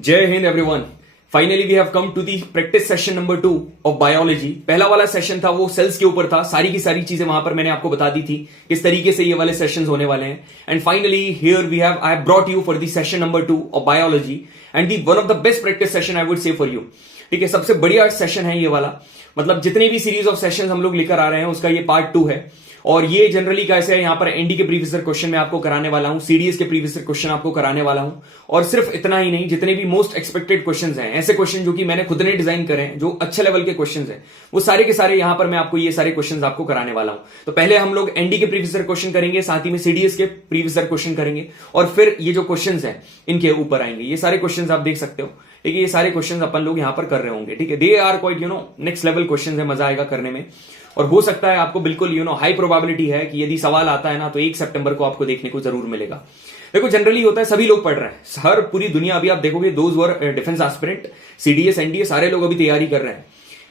जय हिंद everyone. Finally we have come to the practice session number 2 of biology. पहला वाला सेशन था वो सेल्स के ऊपर था, सारी की सारी चीजें वहां पर मैंने आपको बता दी थी किस तरीके से ये वाले सेशंस होने वाले हैं। And finally here we have I have brought you for the session number 2 of biology and the one of the best practice session I would say for you. ठीक है, सबसे बढ़िया सेशन है ये वाला। मतलब जितने भी सीरीज ऑफ सेशंस हम लोग लेकर आ रहे हैं उसका ये पार्ट 2 है। और ये जनरली कैसे है, यहां पर एनडी के प्रीवियस ईयर क्वेश्चन में आपको कराने वाला हूं, सीडीएस के प्रीवियस ईयर क्वेश्चन आपको कराने वाला हूं। और सिर्फ इतना ही नहीं, जितने भी मोस्ट एक्सपेक्टेड क्वेश्चंस हैं, ऐसे क्वेश्चन जो कि मैंने खुद ने डिजाइन करे हैं, जो अच्छे लेवल के क्वेश्चंस हैं, वो सारे के सारे यहां पर मैं आपको ये सारे क्वेश्चंस आपको कराने वाला हूं। तो पहले हम लोग एनडी के प्रीवियस ईयर क्वेश्चन करेंगे, साथ ही में सीडीएस के प्रीवियस ईयर क्वेश्चन करेंगे, और फिर ये जो क्वेश्चंस हैं इनके ऊपर आएंगे। ये सारे क्वेश्चंस आप देख सकते हो, ठीक है। ये सारे क्वेश्चंस अपन लोग यहां पर कर रहे होंगे, ठीक है। They are quite next level questions है, मजा आएगा करने में। और हो सकता है आपको बिल्कुल हाई प्रोबेबिलिटी है कि यदि सवाल आता है ना तो 1 सितंबर को आपको देखने को जरूर मिलेगा। देखो जनरली होता है सभी लोग पढ़ रहे हैं, हर पूरी दुनिया अभी आप देखोगे those were defence aspirant, CDS NDA, सारे लोग अभी तैयारी कर रहे हैं,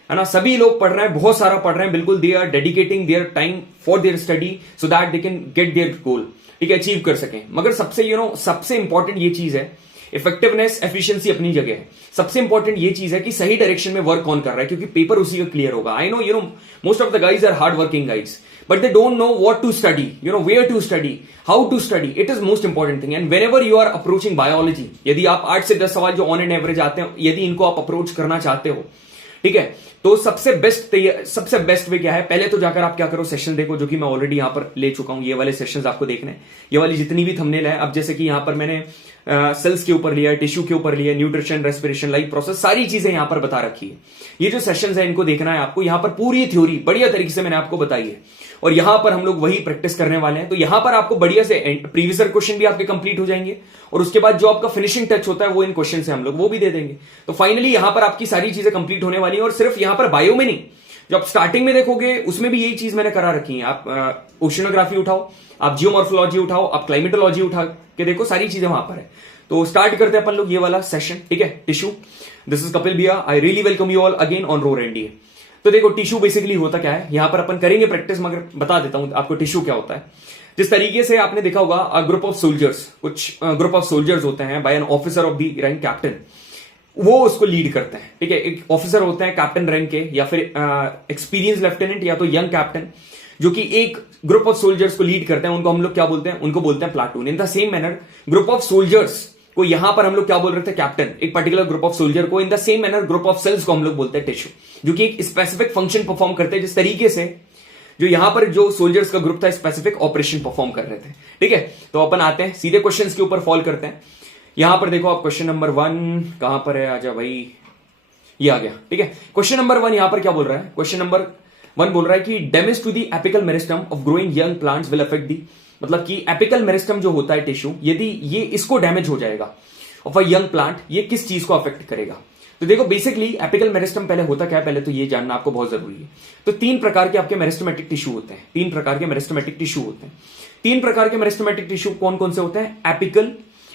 है ना। सभी लोग पढ़ रहे हैं, बहुत सारा पढ़ रहे हैं, बिल्कुल they are dedicating their time for their study so that they can get their goal, ठीक है, अचीव कर सकें। मगर सबसे सबसे इंपॉर्टेंट ये चीज है, इफेक्टिवनेस एफिशिएंसी अपनी जगह है, सबसे इंपॉर्टेंट ये चीज है कि सही डायरेक्शन में वर्क कौन कर रहा है, क्योंकि पेपर उसी का क्लियर होगा। I know most of the guys are hard working guys, but they don't know what to study, where to study, how to study. It is most important thing. And whenever you are approaching biology, यदि आप 8 से 10 सवाल जो on and average आते हैं, यदि इनको आप अप्रोच करना चाहते हो, ठीक है, तो सबसे बेस्ट वे क्या है, पहले तो जाकर आप क्या करो, सेशन देखो, जो कि मैं ऑलरेडी यहां पर ले चुका हूं। ये वाले सेशंस आपको देखने, ये वाली जितनी भी थंबनेल है, अब जैसे कि यहां पर मैंने सेल्स के ऊपर लिया, टिश्यू के ऊपर लिया, न्यूट्रिशन, रेस्पिरेशन, लाइफ प्रोसेस, सारी चीजें यहां पर बता रखी है। ये जो सेशंस है इनको देखना है आपको, यहां पर पूरी थ्योरी बढ़िया तरीके से मैंने आपको बताई है, और यहां पर हम लोग वही प्रैक्टिस करने वाले हैं। तो यहां पर आपको बढ़िया से प्रीवियस ईयर क्वेश्चन भी आपके कंप्लीट हो जाएंगे, और उसके बाद जो आपका फिनिशिंग टच होता है वो इन क्वेश्चन से हम लोग वो भी दे देंगे। तो फाइनली यहां पर आपकी सारी चीजें कंप्लीट होने वाली है। और सिर्फ यहां पर बायो में नहीं, जो आप स्टार्टिंग में देखोगे उसमें भी यही चीज मैंने करा रखी है। आप ओशिनोग्राफी उठाओ, आप जियोमॉर्फोलॉजी उठाओ, आप क्लाइमेटोलॉजी उठा के देखो, सारी चीजें वहां पर है। तो स्टार्ट करते हैं अपन लोग ये वाला सेशन, ठीक है। टिश्यू, दिस इज कपिल भैया, I really welcome you all again on roar NDA. तो देखो टिश्यू बेसिकली होता क्या है, यहां पर अपन करेंगे प्रैक्टिस, मगर बता देता हूं आपको टिश्यू क्या होता है। जिस तरीके से आपने देखा होगा ग्रुप ऑफ सोल्जर्स, कुछ ग्रुप ऑफ सोल्जर्स होते हैं by an officer of the rank captain, वो उसको लीड करते हैं, ठीक है। एक ऑफिसर होते हैं कैप्टन रैंक के, या फिर एक्सपीरियंस लेफ्टिनेंट, या तो यंग कैप्टन, जो कि एक ग्रुप ऑफ सोल्जर्स को लीड करते हैं। उनको हम लोग क्या बोलते हैं, उनको बोलते हैं platoon. In the same manner group of soldiers को यहां पर हम लोग क्या बोल रहे थे, कैप्टन, एक पर्टिकुलर ग्रुप ऑफ सोल्जर को। In the same manner group of cells को हम लोग बोलते हैं टिश्यू, जो कि एक स्पेसिफिक फंक्शन परफॉर्म करते हैं, जिस तरीके से जो यहां पर जो सोल्जर्स का ग्रुप था स्पेसिफिक ऑपरेशन परफॉर्म कर रहे थे, ठीक है। तो अपन आते हैं सीधे क्वेश्चंस के ऊपर फॉल करते हैं। यहां पर देखो आप क्वेश्चन नंबर 1 कहां पर है, आजा भाई, ये आ गया, ठीक है। क्वेश्चन नंबर 1 यहां पर क्या बोल रहा है, क्वेश्चन नंबर 1 बोल रहा है कि damage to the apical meristem of growing young plants will affect the, मतलब कि एपिकल मेरिस्टम जो होता है टिश्यू, यदि ये इसको डैमेज हो जाएगा ऑफ अ यंग प्लांट, ये किस चीज को अफेक्ट करेगा। तो देखो बेसिकली एपिकल मेरिस्टम पहले होता क्या है, पहले तो ये जानना आपको बहुत जरूरी है। तो 3 प्रकार के आपके मेरिस्टमेटिक टिश्यू होते हैं, 3 प्रकार के मेरिस्टमेटिक टिश्यू होते हैं। 3 प्रकार के मेरिस्टमेटिक टिश्यू कौन कौन से होते हैं, एपिकल,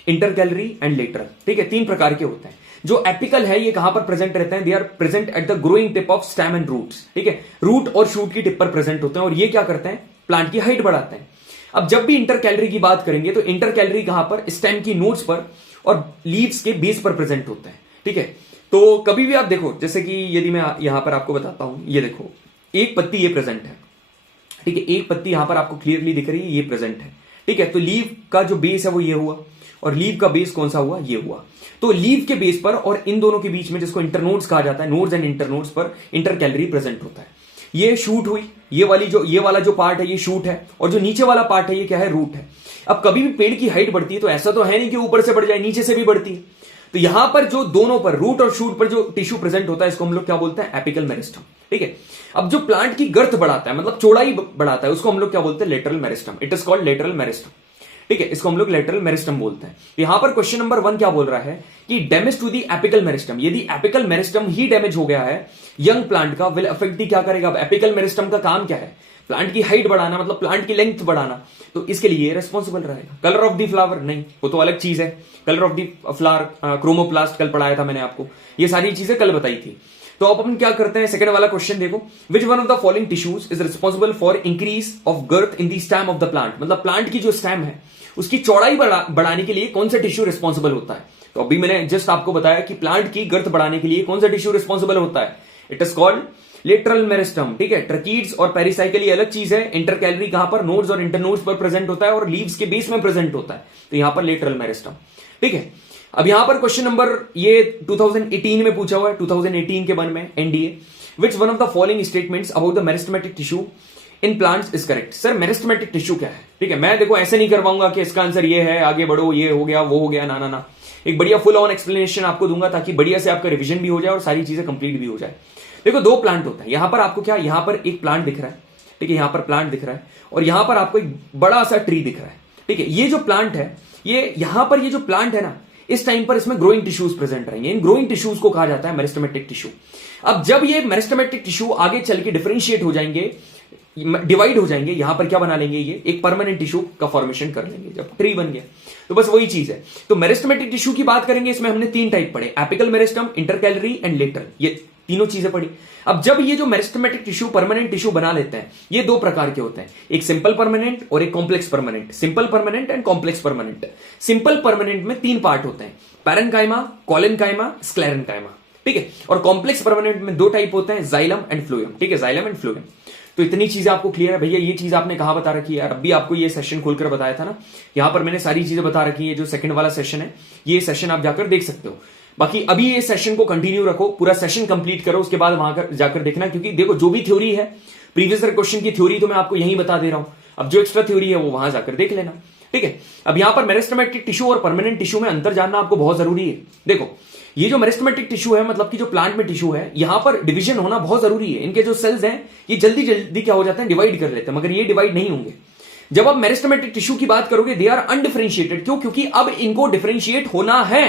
इंटरकैलरी एंड लेटरल, ठीक है। 3 प्रकार के होते हैं। जो एपिकल है ये कहां पर प्रेजेंट रहते हैं, they are present at the growing tip of stem and roots, ठीक है। रूट और शूट की टिप पर प्रेजेंट होते हैं, और ये क्या करते हैं, प्लांट की हाइट बढ़ाते हैं। अब जब भी इंटरकैलरी की बात करेंगे तो इंटरकैलरी कहां पर, स्टेम की नोड्स पर और लीव्स के बेस पर प्रेजेंट होते हैं, ठीक है। तो कभी भी आप देखो, जैसे कि यदि मैं यहां पर आपको बताता हूं, ये देखो एक पत्ती ये प्रेजेंट है, ठीक है, एक पत्ती यहां पर आपको क्लियरली दिख रही है, ये प्रेजेंट है, ठीक है। तो लीव का जो बेस है वो ये हुआ, और लीव का बेस कौन सा हुआ, ये हुआ। तो लीव के बेस पर और इन दोनों के बीच में, जिसको इंटरनोड्स कहा जाता है, नोड्स एंड इंटरनोड्स पर इंटरकैलरी प्रेजेंट होता है। ये शूट हुई, ये वाला जो पार्ट है ये शूट है, और जो नीचे वाला पार्ट है ये क्या है, रूट है। अब कभी भी पेड़ की हाइट बढ़ती है तो ऐसा तो है नहीं कि ऊपर से बढ़ जाए, नीचे से भी बढ़ती है। तो यहां पर जो दोनों पर, रूट और शूट पर जो टिश्यू प्रेजेंट होता है, इसको हम लोग क्या बोलते हैं, एपिकल मेरिस्टम, ठीक है। अब जो प्लांट की गर्थ बढ़ाता है, मतलब चौड़ाई बढ़ाता है, उसको हम लोग क्या बोलते हैं, lateral meristem. It is called lateral meristem, ठीक है। इसको हम लोग लेटरल मेरिस्टम बोलते हैं। यहां पर क्वेश्चन नंबर 1 क्या बोल रहा है कि damage to the apical meristem, यदि एपिकल मेरिस्टम ही डैमेज हो गया है यंग प्लांट का, विल अफेक्ट दी, क्या करेगा। अब एपिकल मेरिस्टम का काम क्या है, प्लांट की हाइट बढ़ाना, मतलब प्लांट की लेंथ बढ़ाना, तो इसके लिए रेस्पॉन्सिबल रहेगा। कलर ऑफ द फ्लावर नहीं, वो तो अलग चीज है, colour of the flower, chromoplast कल पढ़ाया था मैंने आपको, ये सारी चीजें कल बताई थी। तो अब अपन क्या करते हैं, सेकंड वाला क्वेश्चन देखो, which one of the following tissues is responsible for increase of girth in the stem of the plant, मतलब प्लांट की जो स्टेम है उसकी चौड़ाई बढ़ाने के लिए कौन सा टिश्यू रिस्पॉन्सिबल होता है। तो अभी मैंने जस्ट आपको बताया कि प्लांट की गर्थ बढ़ाने के लिए कौन सा टिश्यू रिस्पॉन्सिबल होता है, it is called lateral meristem. ठीक है, ट्रकीड्स और पेरिसाइकिल ये अलग चीज है। इंटरकैलरी कहां पर, नोड्स और इंटरनोड्स पर प्रेजेंट होता है और लीव्स के बेस में प्रेजेंट होता है, तो यहां पर लेटरल मेरिस्टम। ठीक है, अब यहां पर क्वेश्चन नंबर ये 2018 में पूछा हुआ है, 2018 के वन में NDA, which one of the following statements about the meristematic tissue in plants is correct. Sir meristematic tissue क्या है? ठीक है, मैं देखो ऐसे नहीं करवाऊंगा कि इसका आंसर ये है, आगे बढ़ो, ये हो गया, वो हो गया, ना ना ना, एक बढ़िया फुल ऑन एक्सप्लेनेशन आपको दूंगा ताकि बढ़िया से आपका रिवीजन भी हो जाए और सारी चीजें कंप्लीट भी हो जाए। देखो दो प्लांट होता है, यहां पर आपको क्या, यहां पर एक प्लांट दिख रहा है, ठीक है, यहां पर प्लांट दिख रहा है और यहां पर आपको एक बड़ा सा ट्री दिख रहा है। ठीक है, ये जो प्लांट है, ये यहां पर ये जो प्लांट है ना, इस टाइम पर इसमें ग्रोइंग टिश्यूज प्रेजेंट रहेंगे। इन ग्रोइंग टिश्यूज को कहा जाता है मेरिस्टेमेटिक टिश्यू। अब जब ये मेरिस्टेमेटिक टिश्यू आगे चल के डिफरेंशिएट हो जाएंगे, डिवाइड हो जाएंगे, यहां पर क्या बना लेंगे, ये एक परमानेंट टिश्यू का फॉर्मेशन कर लेंगे जब ट्री बन गया। तो बस वही चीज है। तो मेरिस्टेमेटिक टिश्यू की बात करेंगे, इसमें हमने तीन टाइप पढ़े, apical meristem, intercalary and lateral, ये तीनों चीजें पढ़ी। अब जब ये जो मेरिस्टेमेटिक टिश्यू परमानेंट टिश्यू बना लेते हैं, ये दो प्रकार के होते हैं, एक सिंपल परमानेंट और एक complex permanent. Simple permanent and complex permanent. Simple permanent में तीन पार्ट होते हैं, पैरेन्काइमा, कोलेनकाइमा, स्क्लेरेन्काइमा। ठीक है, और कॉम्प्लेक्स परमानेंट में दो टाइप होते हैं, जाइलम एंड फ्लोएम। ठीक है, जाइलम एंड फ्लोएम। तो इतनी चीजें आपको क्लियर है भैया। ये चीज आपने कहां बता रखी है यार, अभी आपको ये सेशन खोलकर बताया था ना, यहां पर मैंने सारी चीजें बता रखी है। जो सेकंड वाला सेशन है, ये सेशन आप जाकर देख सकते हो। बाकी अभी ये सेशन को कंटिन्यू रखो, पूरा सेशन कंप्लीट करो, उसके बाद वहां जाकर देखना, क्योंकि देखो जो भी थ्योरी है, प्रीवियस क्वेश्चन की थ्योरी तो मैं आपको यहीं बता दे रहा हूं, अब जो एक्स्ट्रा थ्योरी है वो वहां जाकर देख लेना। ठीक है, अब यहां पर मेरिस्टेमेटिक टिश्यू और परमानेंट टिश्यू में अंतर जानना आपको बहुत जरूरी है। देखो ये जो मेरिस्टेमेटिक टिश्यू है, मतलब कि जो प्लांट में टिश्यू है, यहां पर डिवीजन होना बहुत जरूरी है। इनके जो सेल्स हैं ये जल्दी जल्दी क्या हो जाते हैं, डिवाइड कर लेते हैं, मगर ये डिवाइड नहीं होंगे। जब आप मेरिस्टेमेटिक टिश्यू की बात करोगे, दे आर अनडिफरेंशिएटेड। क्यों? क्योंकि अब इनको डिफरेंशिएट होना है,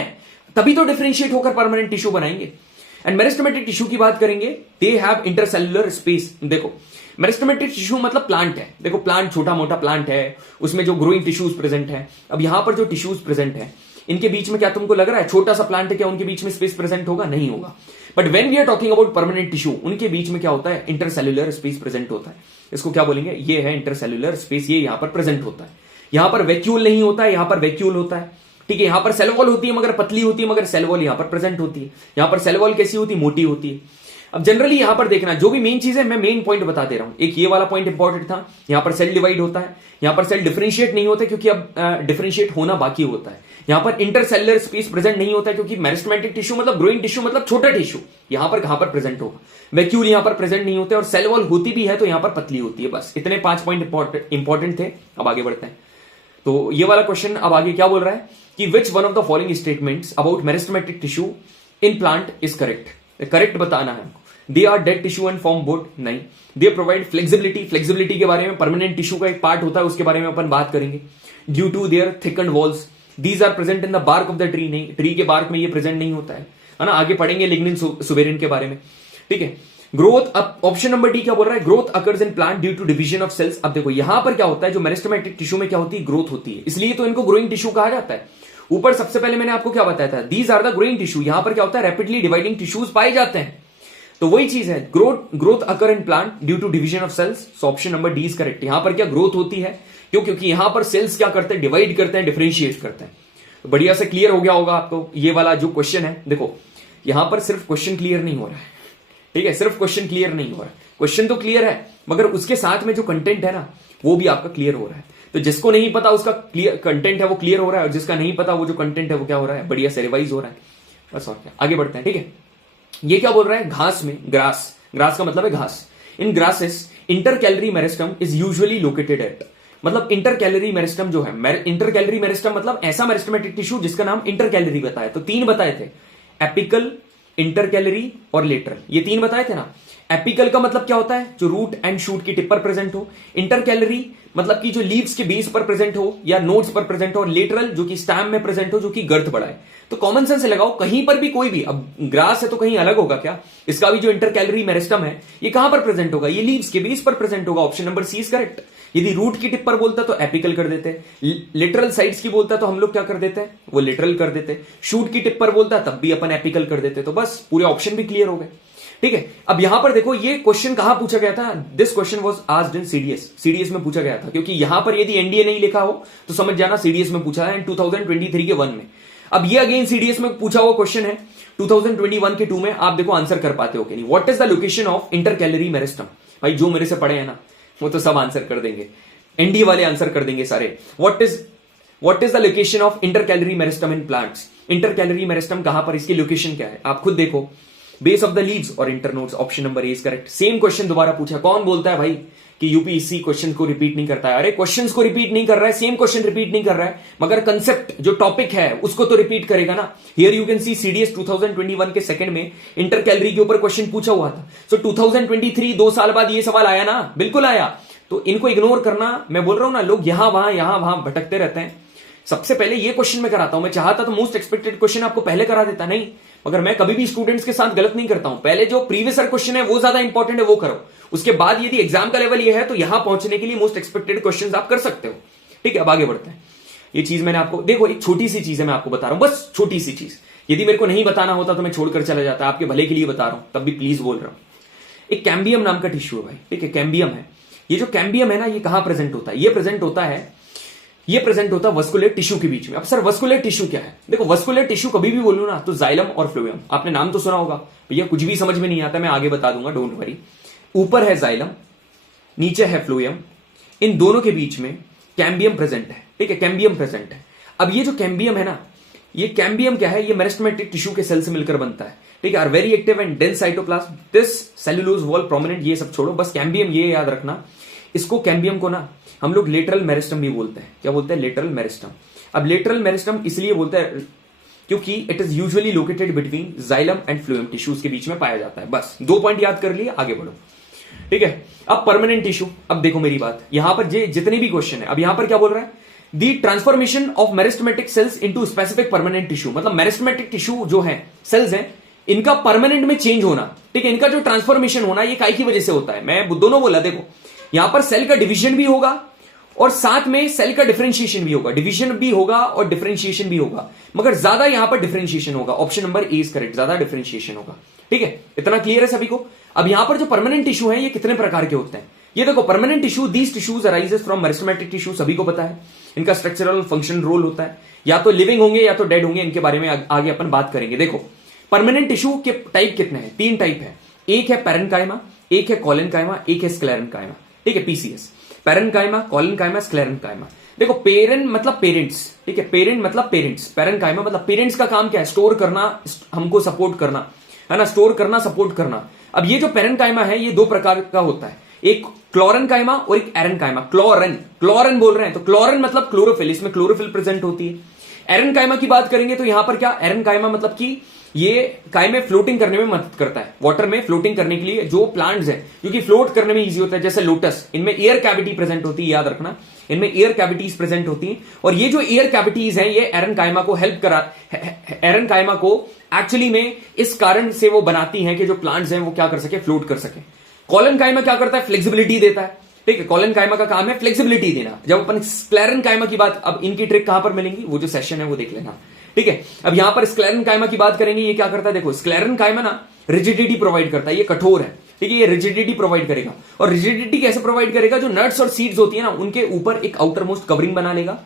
तभी तो डिफरेंशिएट होकर परमानेंट टिश्यू बनाएंगे। एंड मेरिस्टेमेटिक टिश्यू की बात करेंगे, दे हैव इंटरसेल्युलर स्पेस। देखो मेरिस्टेमेटिक टिश्यू मतलब प्लांट है, देखो प्लांट छोटा मोटा प्लांट है, उसमें जो ग्रोइंग टिश्यूज प्रेजेंट है। अब यहां पर जो टिश्यूज प्रेजेंट है, इनके बीच में क्या तुमको लग रहा है छोटा सा प्लांट है, क्या उनके बीच में स्पेस प्रेजेंट होगा? नहीं होगा। But when we are talking about permanent tissue, उनके बीच में क्या होता है, इंटरसेल्युलर स्पेस प्रेजेंट होता है। इसको क्या बोलेंगे, ये है इंटरसेल्युलर स्पेस, ये यहां पर प्रेजेंट होता है। यहां पर वैक्यूल नहीं होता है, यहां पर वैक्यूल होता है। ठीक है, यहां पर सेल वॉल होती है मगर पतली होती है, मगर सेल वॉल यहां पर प्रेजेंट होती है। यहां पर सेल वॉल कैसी होती है, मोटी होती है। अब जनरली यहां पर देखना, जो भी मेन चीज है मैं मेन पॉइंट बता दे रहा हूं। एक ये वाला पॉइंट इंपॉर्टेंट था, यहां पर सेल डिवाइड होता है, यहां पर सेल डिफरेंशिएट नहीं होता क्योंकि अब डिफरेंशिएट होना बाकी होता है। यहां पर इंटरसेल्युलर स्पेस प्रेजेंट नहीं होता है क्योंकि मेरिस्टेमेटिक टिश्यू मतलब ग्रोइंग टिश्यू मतलब छोटा टिश्यू, यहां पर कहां पर प्रेजेंट होगा, वैक्यूल यहां पर प्रेजेंट नहीं होते, और सेल वॉल होती भी है तो यहां पर पतली होती है। बस इतने 5 पॉइंट इंपॉर्टेंट थे। अब आगे बढ़ते हैं। तो ये वाला क्वेश्चन अब आगे क्या बोल रहा है कि which one of the following statements about meristematic tissue in plant is correct. Correct बताना है हमको। They are dead tissue and form both, नहीं। दे प्रोवाइड फ्लेक्सिबिलिटी, फ्लेक्सिबिलिटी के बारे में, परमानेंट टिश्यू का एक पार्ट होता है उसके बारे में अपन बात करेंगे। Due to their thickened walls, these are present in the bark of the tree, नहीं, ट्री के बार्क में ये प्रेजेंट नहीं होता है ना। आगे पढ़ेंगे लिग्निन सुबेरिन के बारे में। ठीक है, ग्रोथ, अब ऑप्शन नंबर डी क्या बोल रहा है, growth occurs in plant due to division of cells. अब देखो यहां पर क्या होता है, जो मेरिस्टेमेटिक टिश्यू में क्या होती है, ग्रोथ होती है, इसलिए तो इनको ग्रोइंग टिश्यू कहा जाता है। ऊपर सबसे पहले मैंने आपको क्या बताया था, these are the growing tissue, यहां पर क्या होता है, रैपिडली डिवाइडिंग टिश्यूज पाए जाते हैं। तो वही चीज है, growth occur in plant due to division of cells. So option number D is correct. यहां पर क्या ग्रोथ होती है, क्यों? क्योंकि यहां पर सेल्स क्या करते हैं, डिवाइड करते हैं, डिफरेंशिएट करते हैं। तो बढ़िया से क्लियर हो गया होगा आपको ये वाला जो क्वेश्चन है। देखो यहां पर सिर्फ क्वेश्चन क्लियर नहीं हो रहा है, ठीक है, सिर्फ क्वेश्चन क्लियर नहीं हो रहा है, क्वेश्चन तो क्लियर है मगर उसके साथ में जो कंटेंट है ना वो भी आपका क्लियर हो रहा है। तो जिसको नहीं पता उसका क्लियर कंटेंट है वो क्लियर हो रहा है, और जिसका नहीं पता वो जो कंटेंट है वो क्या हो रहा है, बढ़िया से रिवाइज हो रहा है। बस और क्या, आगे बढ़ते हैं। ठीक है, ये क्या बोल रहा है, घास में, ग्रास, ग्रास का मतलब है घास। In grasses intercalary meristem is usually located at, मतलब इंटरकैलरी मेरिस्टम जो है, इंटरकैलरी मेरिस्टम मतलब ऐसा मेरिस्टेमेटिक टिश्यू जिसका नाम इंटरकैलरी बताया। तो 3 बताए थे, एपिकल, इंटरकैलरी और लेटरल, ये 3 बताए थे ना। एपिकल का मतलब क्या होता है, जो रूट एंड शूट की टिप पर प्रेजेंट हो। इंटरकैलरी मतलब कि जो लीव्स के बेस पर प्रेजेंट हो या नोड्स पर प्रेजेंट हो। और लेटरल जो कि स्टैम में प्रेजेंट हो, जो कि गर्थ बढ़ाए। तो कॉमन सेंस से लगाओ, कहीं पर भी कोई भी, अब ग्रास है तो कहीं अलग होगा क्या, इसका भी जो इंटरकैलरी मेरिस्टम है ये कहां पर प्रेजेंट होगा, ये लीव्स के बेस पर प्रेजेंट होगा। Option number C is correct. यदि रूट की टिप पर बोलता तो एपिकल कर देते, लिटरल साइड्स की बोलता तो हम लोग क्या कर देते हैं, वो लिटरल कर देते, शूट की टिप पर बोलता तब भी अपन एपिकल कर देते। तो बस पूरे ऑप्शन भी क्लियर हो गए। ठीक है, अब यहां पर देखो ये क्वेश्चन कहां पूछा गया था, this question was asked in CDS में पूछा गया था, क्योंकि यहां पर यदि एनडीए नहीं लिखा हो तो समझ जाना सीडीएस में पूछा है इन 2023 के 1 में। अब ये अगेन सीडीएस में पूछा हुआ क्वेश्चन है 2021 के 2 में, आप देखो आंसर कर पाते हो कि नहीं। What is the location of intercalary meristem? भाई जो मेरे से पढ़े हैं ना वो तो सब आंसर कर देंगे, एनडीए वाले आंसर कर देंगे सारे। What is the location of intercalary meristem in plants? Intercalary meristem कहां पर, इसकी लोकेशन क्या है आप खुद देखो। बेस ऑफ द लीव्स और internodes, option number A is correct. Same question दोबारा पूछा, कौन बोलता है भाई कि यूपीएससी क्वेश्चन को रिपीट नहीं करता है? अरे क्वेश्चंस को रिपीट नहीं कर रहा है, सेम क्वेश्चन रिपीट नहीं कर रहा है, मगर कंसेप्ट जो टॉपिक है उसको तो रिपीट करेगा ना। Here you can C CDS 2021 के सेकंड में इंटर कैलोरी के ऊपर क्वेश्चन पूछा हुआ था। सो 2023 2 साल बाद ये सवाल आया ना, बिल्कुल आया। तो इनको इग्नोर करना, मैं बोल रहा हूं ना, लोग यहां वहां भटकते रहते हैं। सबसे पहले ये क्वेश्चन मैं कराता हूं। मैं चाहता तो मोस्ट एक्सपेक्टेड क्वेश्चन आपको पहले करा देता, नहीं, मगर मैं कभी भी स्टूडेंट्स के साथ गलत नहीं करता हूं। पहले जो प्रीवियस क्वेश्चन है वो ज्यादा इंपॉर्टेंट है, वो करो। उसके बाद यदि एग्जाम का लेवल ये है तो यहां पहुंचने के लिए मोस्ट एक्सपेक्टेड क्वेश्चंस आप कर सकते हो। ठीक है, अब आगे बढ़ते हैं। ये चीज मैंने आपको, देखो एक छोटी सी चीज है, मैं आपको बता रहा हूं, बस छोटी सी चीज। यदि मेरे को नहीं बताना होता तो मैं छोड़कर चला जाता, आपके भले के लिए बता रहा हूं, तब भी प्लीज बोल रहा हूं। एक कैम्बियम नाम का टिश्यू है भाई, ठीक है, कैम्बियम है। ये जो कैम्बियम है ना, ये कहां प्रेजेंट होता है? ये प्रेजेंट होता है वस्कुलर टिश्यू के बीच में। अब सर वस्कुलर टिश्यू क्या है? देखो वस्कुलर टिश्यू कभी भी बोलूं ना तो जाइलम और फ्लोएम, आपने नाम तो सुना होगा भैया, कुछ भी समझ में नहीं आता, मैं आगे बता दूंगा, डोंट वरी। ऊपर है जाइलम, नीचे है फ्लोएम, इन दोनों के बीच में कैम्बियम प्रेजेंट है, ठीक है, कैम्बियम प्रेजेंट है। अब ये जो कैम्बियम है ना, ये कैम्बियम क्या है? ये मेरिस्टेमेटिक टिश्यू के सेल से मिलकर बनता है, ठीक है, are very active and dense cytoplasm, this cellulose wall prominent, ये सब छोड़ो, बस कैम्बियम ये याद रखना। इसको कैम्बियम को ना हम लोग लेटरल मेरिस्टम भी बोलते हैं। क्या बोलते हैं? Lateral meristem. अब लेटरल मेरिस्टम इसलिए बोलते हैं क्योंकि it is usually located between xylem and phloem tissues के बीच में पाया जाता है। बस 2 पॉइंट याद कर लिए, आगे बढ़ो, ठीक है। अब परमानेंट टिश्यू, अब देखो मेरी बात, यहां पर जितने भी क्वेश्चन है, अब यहां पर क्या बोल रहा है? दी transformation of meristematic cells into specific permanent tissue, मतलब मेरिस्टेमेटिक टिश्यू जो है, सेल्स हैं, इनका परमानेंट में चेंज होना, ठीक है, इनका जो ट्रांसफॉर्मेशन होना, ये काय की वजह से होता है? मैं दोनों बोला, देखो यहां पर सेल का डिवीजन भी होगा और साथ में सेल का डिफरेंशिएशन भी होगा, डिवीजन भी होगा और डिफरेंशिएशन भी होगा, मगर ज्यादा यहां पर डिफरेंशिएशन होगा। Option number A is correct, ज्यादा डिफरेंशिएशन होगा, ठीक है, इतना क्लियर है सभी को। अब यहां पर जो परमानेंट टिश्यू है ये कितने प्रकार के होते हैं? ये देखो permanent tissue, these tissues arises from meristematic tissue, सभी को पता है। इनका स्ट्रक्चरल फंक्शन रोल होता है, या तो लिविंग होंगे या तो डेड होंगे, इनके बारे में आगे अपन बात करेंगे। देखो परमानेंट टिश्यू के टाइप कितने हैं? 3 टाइप है। एक है पैरेन्काइमा, एक है कोलेनकाइमा, एक है स्क्लेरेन्काइमा, ठीक है, पीसीएस। Parenchyma, collenchyma, sclerenchyma. देखो पेरेंट मतलब पेरेंट्स, ठीक है, पेरेंट मतलब पेरेंट्स, पैरेन्काइमा मतलब पेरेंट्स का काम क्या है? स्टोर करना, हमको सपोर्ट करना, है ना, स्टोर करना, सपोर्ट करना। अब ये जो पैरेन्काइमा है ये 2 प्रकार का होता है, एक क्लोरेन्काइमा और एक एरेन्काइमा। क्लोरन बोल रहे हैं तो क्लोरन मतलब क्लोरोफिल, इसमें क्लोरोफिल प्रेजेंट होती है। एरेन्काइमा की बात करेंगे तो यहां पर क्या, एरेन्काइमा मतलब कि ये काय में फ्लोटिंग करने में मदद करता है, वाटर में फ्लोटिंग करने के लिए जो प्लांट्स है, क्योंकि फ्लोट करने में इजी होता है, जैसे लोटस, इनमें एयर कैविटी प्रेजेंट होती है, याद रखना, इनमें एयर कैविटीज प्रेजेंट होती हैं, और ये जो एयर कैविटीज हैं ये एरेन्काइमा को हेल्प करा, एरेन्काइमा को एक्चुअली में इस कारण से वो बनाती हैं कि जो प्लांट्स हैं वो क्या कर सके, फ्लोट कर सके। कोलेनकाइमा क्या करता है? फ्लेक्सिबिलिटी देता है, ठीक है, कोलेनकाइमा का काम है फ्लेक्सिबिलिटी देना। जब अपन स्क्लेरेन्काइमा की बात, अब इनकी ट्रिक कहां पर मिलेंगी, वो जो सेशन है वो देख लेना, ठीक है। अब यहां पर स्क्लेरेन्काइमा की बात करेंगे, ये क्या करता है? देखो स्क्लेरेन्काइमा ना रिजिडिटी प्रोवाइड करता है, ये कठोर है, ठीक है, ये रिजिडिटी प्रोवाइड करेगा। और रिजिडिटी कैसे प्रोवाइड करेगा? जो नट्स और सीड्स होती है ना उनके ऊपर एक आउटर मोस्ट कवरिंग बना लेगा।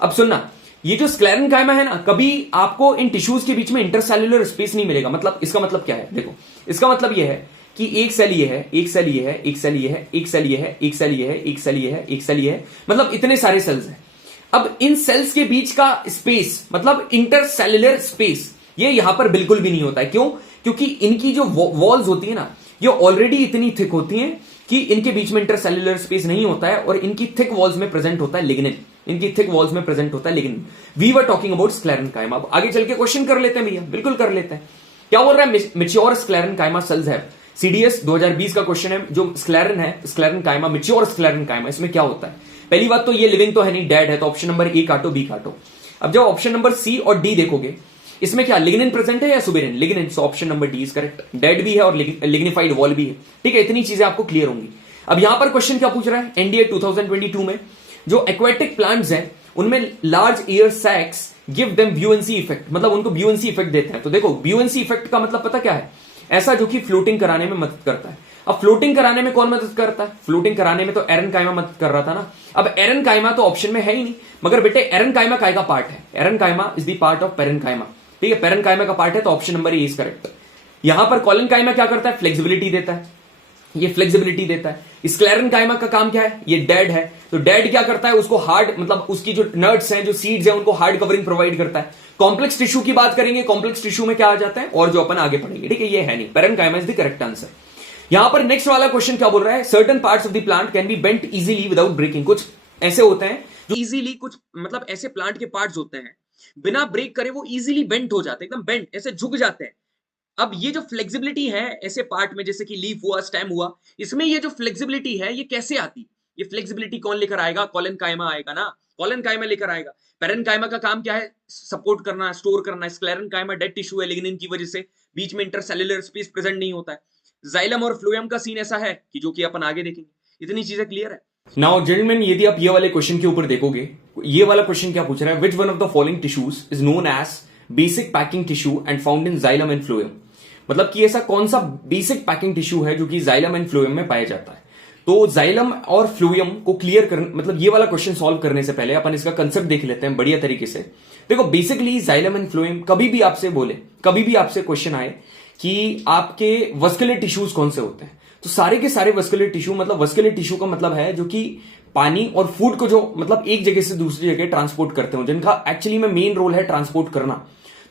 अब सुनना, ये जो स्क्लेरेन्काइमा है ना, कभी आपको इन टिश्यूज के बीच में इंटरसेल्युलर स्पेस नहीं मिलेगा। मतलब इसका मतलब क्या है? देखो इसका मतलब यह है कि एक सेल ये है, एक सेल ये है, एक सेल ये है, एक सेल ये है, एक सेल ये है, एक सेल ये है, एक सेल ये है, मतलब इतने सारे सेल्स हैं। अब इन सेल्स के बीच का स्पेस मतलब इंटरसेल्युलर स्पेस, ये यहां पर बिल्कुल भी नहीं होता है। क्यों? क्योंकि इनकी जो वॉल्स होती है ना, ये ऑलरेडी इतनी थिक होती हैं कि इनके बीच में इंटरसेल्युलर स्पेस नहीं होता है, और इनकी थिक वॉल्स में प्रेजेंट होता है लिग्निन, इनकी थिक वॉल्स में प्रेजेंट होता है lignin. We were talking about sclerenchyma. अब आगे चल के क्वेश्चन कर लेते हैं भैया, बिल्कुल कर लेते हैं। क्या बोल रहा है? मैच्योर स्क्लेरेन्काइमा सेल्स है, सीडीएस 2020 का क्वेश्चन है। जो स्क्लेरन है, स्क्लेरेन्काइमा, मैच्योर स्क्लेरेन्काइमा, इसमें क्या होता है? पहली बात तो ये लिविंग तो है नहीं, डेड है, तो ऑप्शन नंबर ए काटो, बी काटो। अब जब ऑप्शन नंबर सी और डी देखोगे, इसमें क्या लिग्निन प्रेजेंट है या suberin? Lignin, so option number D is correct. Dead भी है और लिग्निफाइड वॉल भी है, ठीक है, इतनी चीजें आपको क्लियर होंगी। अब यहां पर क्वेश्चन क्या पूछ रहा है? एनडीए 2022 में जो एक्वेटिक प्लांट्स हैं उनमें large air sacs give them buoyancy effect, मतलब उनको ब्यूएंसी इफेक्ट देते हैं। तो देखो ब्यूएंसी इफेक्ट का मतलब पता क्या है? ऐसा जो कि फ्लोटिंग कराने में मदद करता है। अब फ्लोटिंग कराने में कौन मदद करता है? फ्लोटिंग कराने में तो एरेनकाइमा मदद कर रहा था ना। अब एरेनकाइमा तो ऑप्शन में है ही नहीं, मगर बेटे एरेनकाइमा काय का पार्ट है? Aerenchyma is the part of parenchyma, ठीक है, पेरेनकाइमा का पार्ट है, तो option number A is correct. यहां पर कोलेनकाइमा क्या करता है? फ्लेक्सिबिलिटी देता है, ये फ्लेक्सिबिलिटी देता है। स्क्लेरेनकाइमा का काम क्या है? ये डेड है, तो डेड क्या करता है? उसको हार्ड, मतलब उसकी जो नट्स हैं, जो सीड्स हैं, उनको हार्ड कवरिंग प्रोवाइड करता है। कॉम्प्लेक्स टिश्यू की बात करेंगे, कॉम्प्लेक्स टिश्यू में क्या आ जाता है और जो अपन आगे पढ़ेंगे, ठीक है, ये है नहीं, parenchyma is the correct answer. यहां पर नेक्स्ट वाला क्वेश्चन क्या बोल रहा है? Certain parts of the plant can be bent easily without breaking. कुछ ऐसे होते हैं जो इजीली, कुछ मतलब ऐसे प्लांट के पार्ट्स होते हैं बिना ब्रेक करे वो इजीली बेंट हो जाते हैं, एकदम बेंट, ऐसे झुक जाते हैं। अब ये जो फ्लेक्सिबिलिटी है ऐसे पार्ट में, जैसे कि लीफ हुआ, स्टेम हुआ, इसमें ये जो फ्लेक्सिबिलिटी है ये कैसे आती? ये फ्लेक्सिबिलिटी कौन लेकर आएगा? कोलेनकाइमा आएगा ना, कोलेनकाइमा लेकर आएगा। पेरेनकाइमा का काम क्या है? सपोर्ट करना, स्टोर करना। स्क्लेरेनकाइमा डेड टिश्यू है, लिग्निन की वजह से बीच में इंटरसेल्युलर स्पेस प्रेजेंट नहीं होता है। जाइलम और फ्लोएम का सीन ऐसा है कि जो कि अपन आगे देखेंगे। इतनी चीजें क्लियर है? नाउ जेंटलमैन, यदि आप ये वाले क्वेश्चन के ऊपर देखोगे, ये वाला क्वेश्चन क्या पूछ रहा है? Which one of the following tissues is known as basic packing tissue and found in xylem and phloem. मतलब कि ऐसा कौन सा बेसिक पैकिंग टिश्यू है जो कि जाइलम एंड फ्लोएम में पाया जाता है? तो जाइलम और फ्लोएम को क्लियर कर, मतलब ये वाला क्वेश्चन सॉल्व करने से पहले अपन इसका कंसेप्ट देख लेते हैं बढ़िया तरीके से। देखो, बेसिकली जाइलम एंड फ्लोएम, कभी भी आपसे बोले, कभी भी आपसे क्वेश्चन आए कि आपके वस्कुलर टिश्यूज कौन से होते हैं, तो सारे के सारे वस्कुलर टिश्यू, मतलब वस्कुलर टिश्यू का मतलब है जो कि पानी और फूड को जो मतलब एक जगह से दूसरी जगह ट्रांसपोर्ट करते हो, जिनका एक्चुअली में मेन रोल है ट्रांसपोर्ट करना,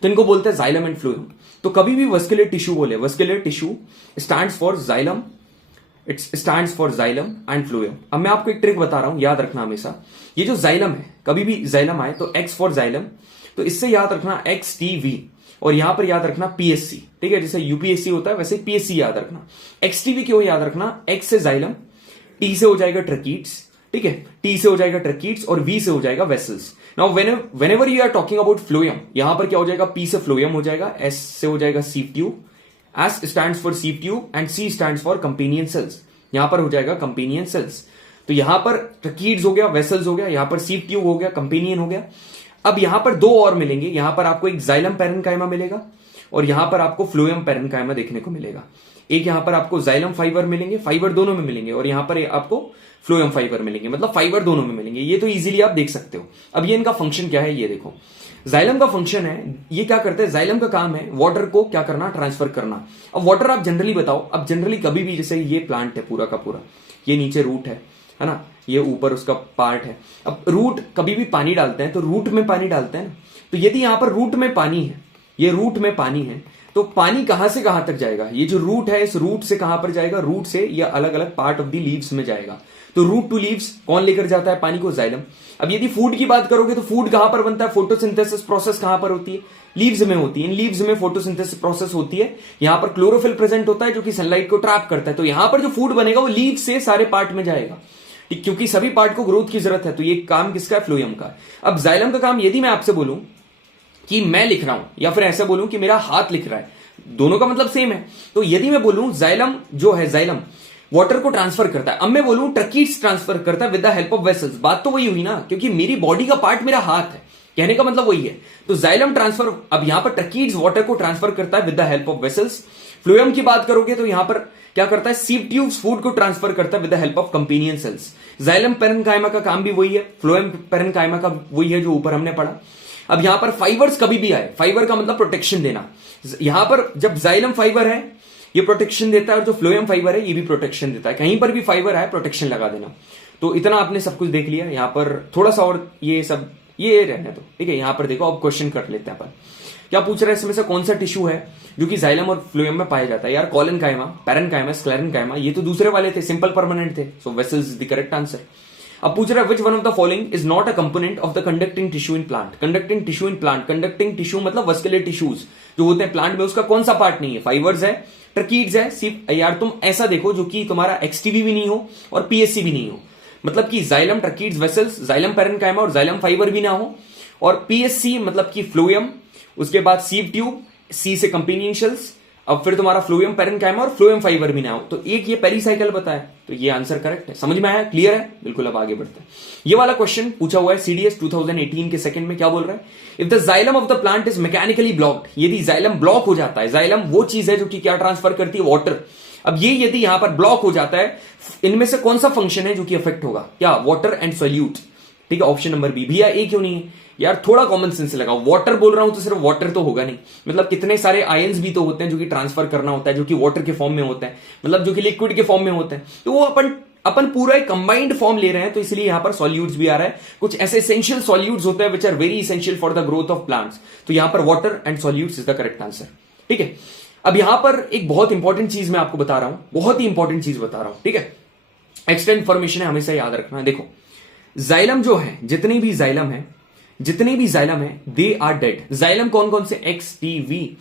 तो इनको बोलते हैं जाइलम एंड फ्लोएम। तो कभी भी वस्कुलर टिश्यू बोले, vascular tissue stands for xylem, it stands for xylem and phloem. अब मैं आपको एक ट्रिक बता रहा हूं, याद रखना हमेशा, ये जो जाइलम है, कभी भी जाइलम आए तो एक्स फॉर जाइलम, तो इससे याद रखना एक्स टी वी, और यहां पर याद रखना पीएससी, ठीक है, जैसे यूपीएससी होता है वैसे पीएससी याद रखना। एक्स टीवी क्यों याद रखना? एक्स से जाइलम, टी से हो जाएगा ट्रकीट्स, ठीक है, टी से हो जाएगा ट्रकीट्स और वी से हो जाएगा vessels. Now whenever you are talking about phloem, यहां पर क्या हो जाएगा? पी से फ्लोएम हो जाएगा, एस से हो जाएगा sieve tube, S stands for sieve tube and C stands for companion cells, यहां पर हो जाएगा कंपेनियन सेल्स। तो यहां पर ट्रकीट्स हो गया, वेसल्स हो गया, यहां पर सीव ट्यूब हो गया, कंपेनियन हो गया। अब यहां पर दो और मिलेंगे, यहां पर आपको एक जाइलम पेरेनकाइमा मिलेगा और यहां पर आपको फ्लोएम पेरेनकाइमा देखने को मिलेगा। एक यहां पर आपको जाइलम फाइबर मिलेंगे, फाइबर दोनों में मिलेंगे, और यहां पर आपको फ्लोएम फाइबर मिलेंगे, मतलब फाइबर दोनों में मिलेंगे। ये तो इजीली आप देख सकते हो। अब ये इनका फंक्शन क्या है, ये देखो। जाइलम का फंक्शन है, ये क्या करते हैं? जाइलम का काम है वाटर को क्या करना? ट्रांसफर करना। अब वाटर आप जनरली बताओ, अब जनरली कभी भी, जैसे ये प्लांट है पूरा का पूरा, ये नीचे रूट है ना, ये ऊपर उसका पार्ट है। अब रूट कभी भी पानी डालते हैं तो रूट में पानी डालते हैं ना, तो यदि यहां पर रूट में पानी है, ये रूट में पानी है, तो पानी कहां से कहां तक जाएगा? ये जो रूट है, इस रूट से कहां पर जाएगा? रूट से ये अलग अलग पार्ट ऑफ द लीव्स में जाएगा। तो रूट टू लीव्स कौन लेकर जाता है पानी को? जाइलम। अब यदि फूड की बात करोगे तो फूड कहां पर बनता है? फोटोसिंथेसिस प्रोसेस कहां पर होती है? लीव्स में होती है। इन लीव्स में फोटोसिंथेसिस प्रोसेस होती है। यहां पर क्लोरोफिल प्रेजेंट होता है जो कि सनलाइट को ट्रैप करता है। तो यहां पर जो फूड बनेगा वो लीव से सारे पार्ट में जाएगा, क्योंकि सभी पार्ट को ग्रोथ की जरूरत है। तो ये काम किसका है? फ्लोएम का। अब जाइलम का काम, यदि मैं आपसे बोलूं कि मैं लिख रहा हूं या फिर ऐसे बोलूं कि मेरा हाथ लिख रहा है, दोनों का मतलब सेम है। तो यदि मैं बोलूं जाइलम जो है, जाइलम वाटर को ट्रांसफर करता है, अब मैं बोलूं ट्रकीट्स ट्रांसफर करता है with the help of vessels, बात तो वही हुई ना, क्योंकि मेरी बॉडी का पार्ट मेरा हाथ है, कहने का मतलब वही है। तो जाइलम ट्रांसफर, अब यहां पर ट्रकीट्स वाटर को ट्रांसफर करता है with the help of vessels. Phloem की बात करोगे तो यहां पर क्या करता है? सीव ट्यूब्स फूड को ट्रांसफर करता है with the help of companion cells. Xylem parenchyma का काम भी वही है, फ्लोएम पेरेनकाइमा का वही है जो ऊपर हमने पढ़ा। अब यहां पर फाइबर्स कभी भी आए, फाइबर का मतलब प्रोटेक्शन देना। यहां पर जब जाइलम फाइबर है ये प्रोटेक्शन देता है, और जो फ्लोएम फाइबर है ये भी प्रोटेक्शन देता है। कहीं पर भी फाइबर है, प्रोटेक्शन लगा देना। तो इतना आपने सब कुछ देख लिया। यहां पर थोड़ा सा और ये सब ये रहने दो, ठीक है। यहां पर देखो, अब क्वेश्चन कर लेते हैं अपन। क्या पूछ रहा है इसमें से? कौन सा टिश्यू है जो कि जाइलम और फ्लोएम में पाया जाता है? यार कोलेनकाइमा, पेरेनकाइमा, स्क्लेरेनकाइमा, ये तो दूसरे वाले थे, सिंपल परमानेंट थे। So vessels is the correct answer. अब पूछ रहा है which one of the following is not a component of the conducting tissue in plant. Conducting tissue in plant, conducting tissue मतलब वस्कुलर टिश्यूज जो होते हैं plant में, उसका कौन सा पार्ट नहीं है? फाइबर्स है, ट्रकीट्स है। सिर्फ यार तुम ऐसा देखो जो कि तुम्हारा एक्सटीवी भी नहीं हो और पीएससी भी नहीं हो, मतलब कि जाइलम, ट्रकीट्स, वेसल्स, जाइलम पेरेनकाइमा और जाइलम फाइबर भी ना हो, और पीएससी मतलब कि फ्लोएम, उसके बाद सीव ट्यूब, सी से कंपेनियन सेल्स, अब फिर तुम्हारा फ्लोएम पेरेनकाइमा और फ्लोएम फाइबर भी ना हो। तो एक ये पेरीसाइकिल बताया, तो ये आंसर करेक्ट है। समझ में आया? क्लियर है? बिल्कुल। अब आगे बढ़ते हैं। ये वाला क्वेश्चन पूछा हुआ है सीडीएस 2018 के सेकंड में। क्या बोल रहा है? If the xylem of the plant is mechanically blocked, यदि जाइलम ब्लॉक हो जाता है, जाइलम वो चीज है जो कि क्या ट्रांसफर करती है? वाटर। अब ये यदि यहां पर ब्लॉक हो जाता है, इनमें से कौन सा फंक्शन है जो कि अफेक्ट होगा? क्या? Water and solute. ठीक है, ऑप्शन नंबर बी। भैया ए क्यों नहीं है यार? थोड़ा कॉमन सेंस लगाओ। वाटर बोल रहा हूं तो सिर्फ वाटर तो होगा नहीं, मतलब कितने सारे आयंस भी तो होते हैं जो कि ट्रांसफर करना होता है, जो कि वाटर के फॉर्म में होते हैं, मतलब जो कि लिक्विड के फॉर्म में होते हैं। तो वो अपन पूरा एक कंबाइंड फॉर्म ले रहे हैं, तो इसलिए यहां पर सॉल्यूट्स भी आ रहा है। कुछ ऐसे एसेंशियल सॉल्यूट्स होते हैं which are very essential for the growth of plants, तो यहां पर water and solutes is the correct answer. ठीक है, अब यहां पर एक बहुत इंपॉर्टेंट चीज मैं आपको बता रहा हूं, बहुत ही इंपॉर्टेंट चीज बता रहा हूं। ठीक है, एक्स्ट्रा इंफॉर्मेशन है, हमेशा याद रखना है। देखो, जाइलम जो है, जितनी भी जाइलम है दे आर डेड। जाइलम कौन कौन से? एक्स, टी, वी,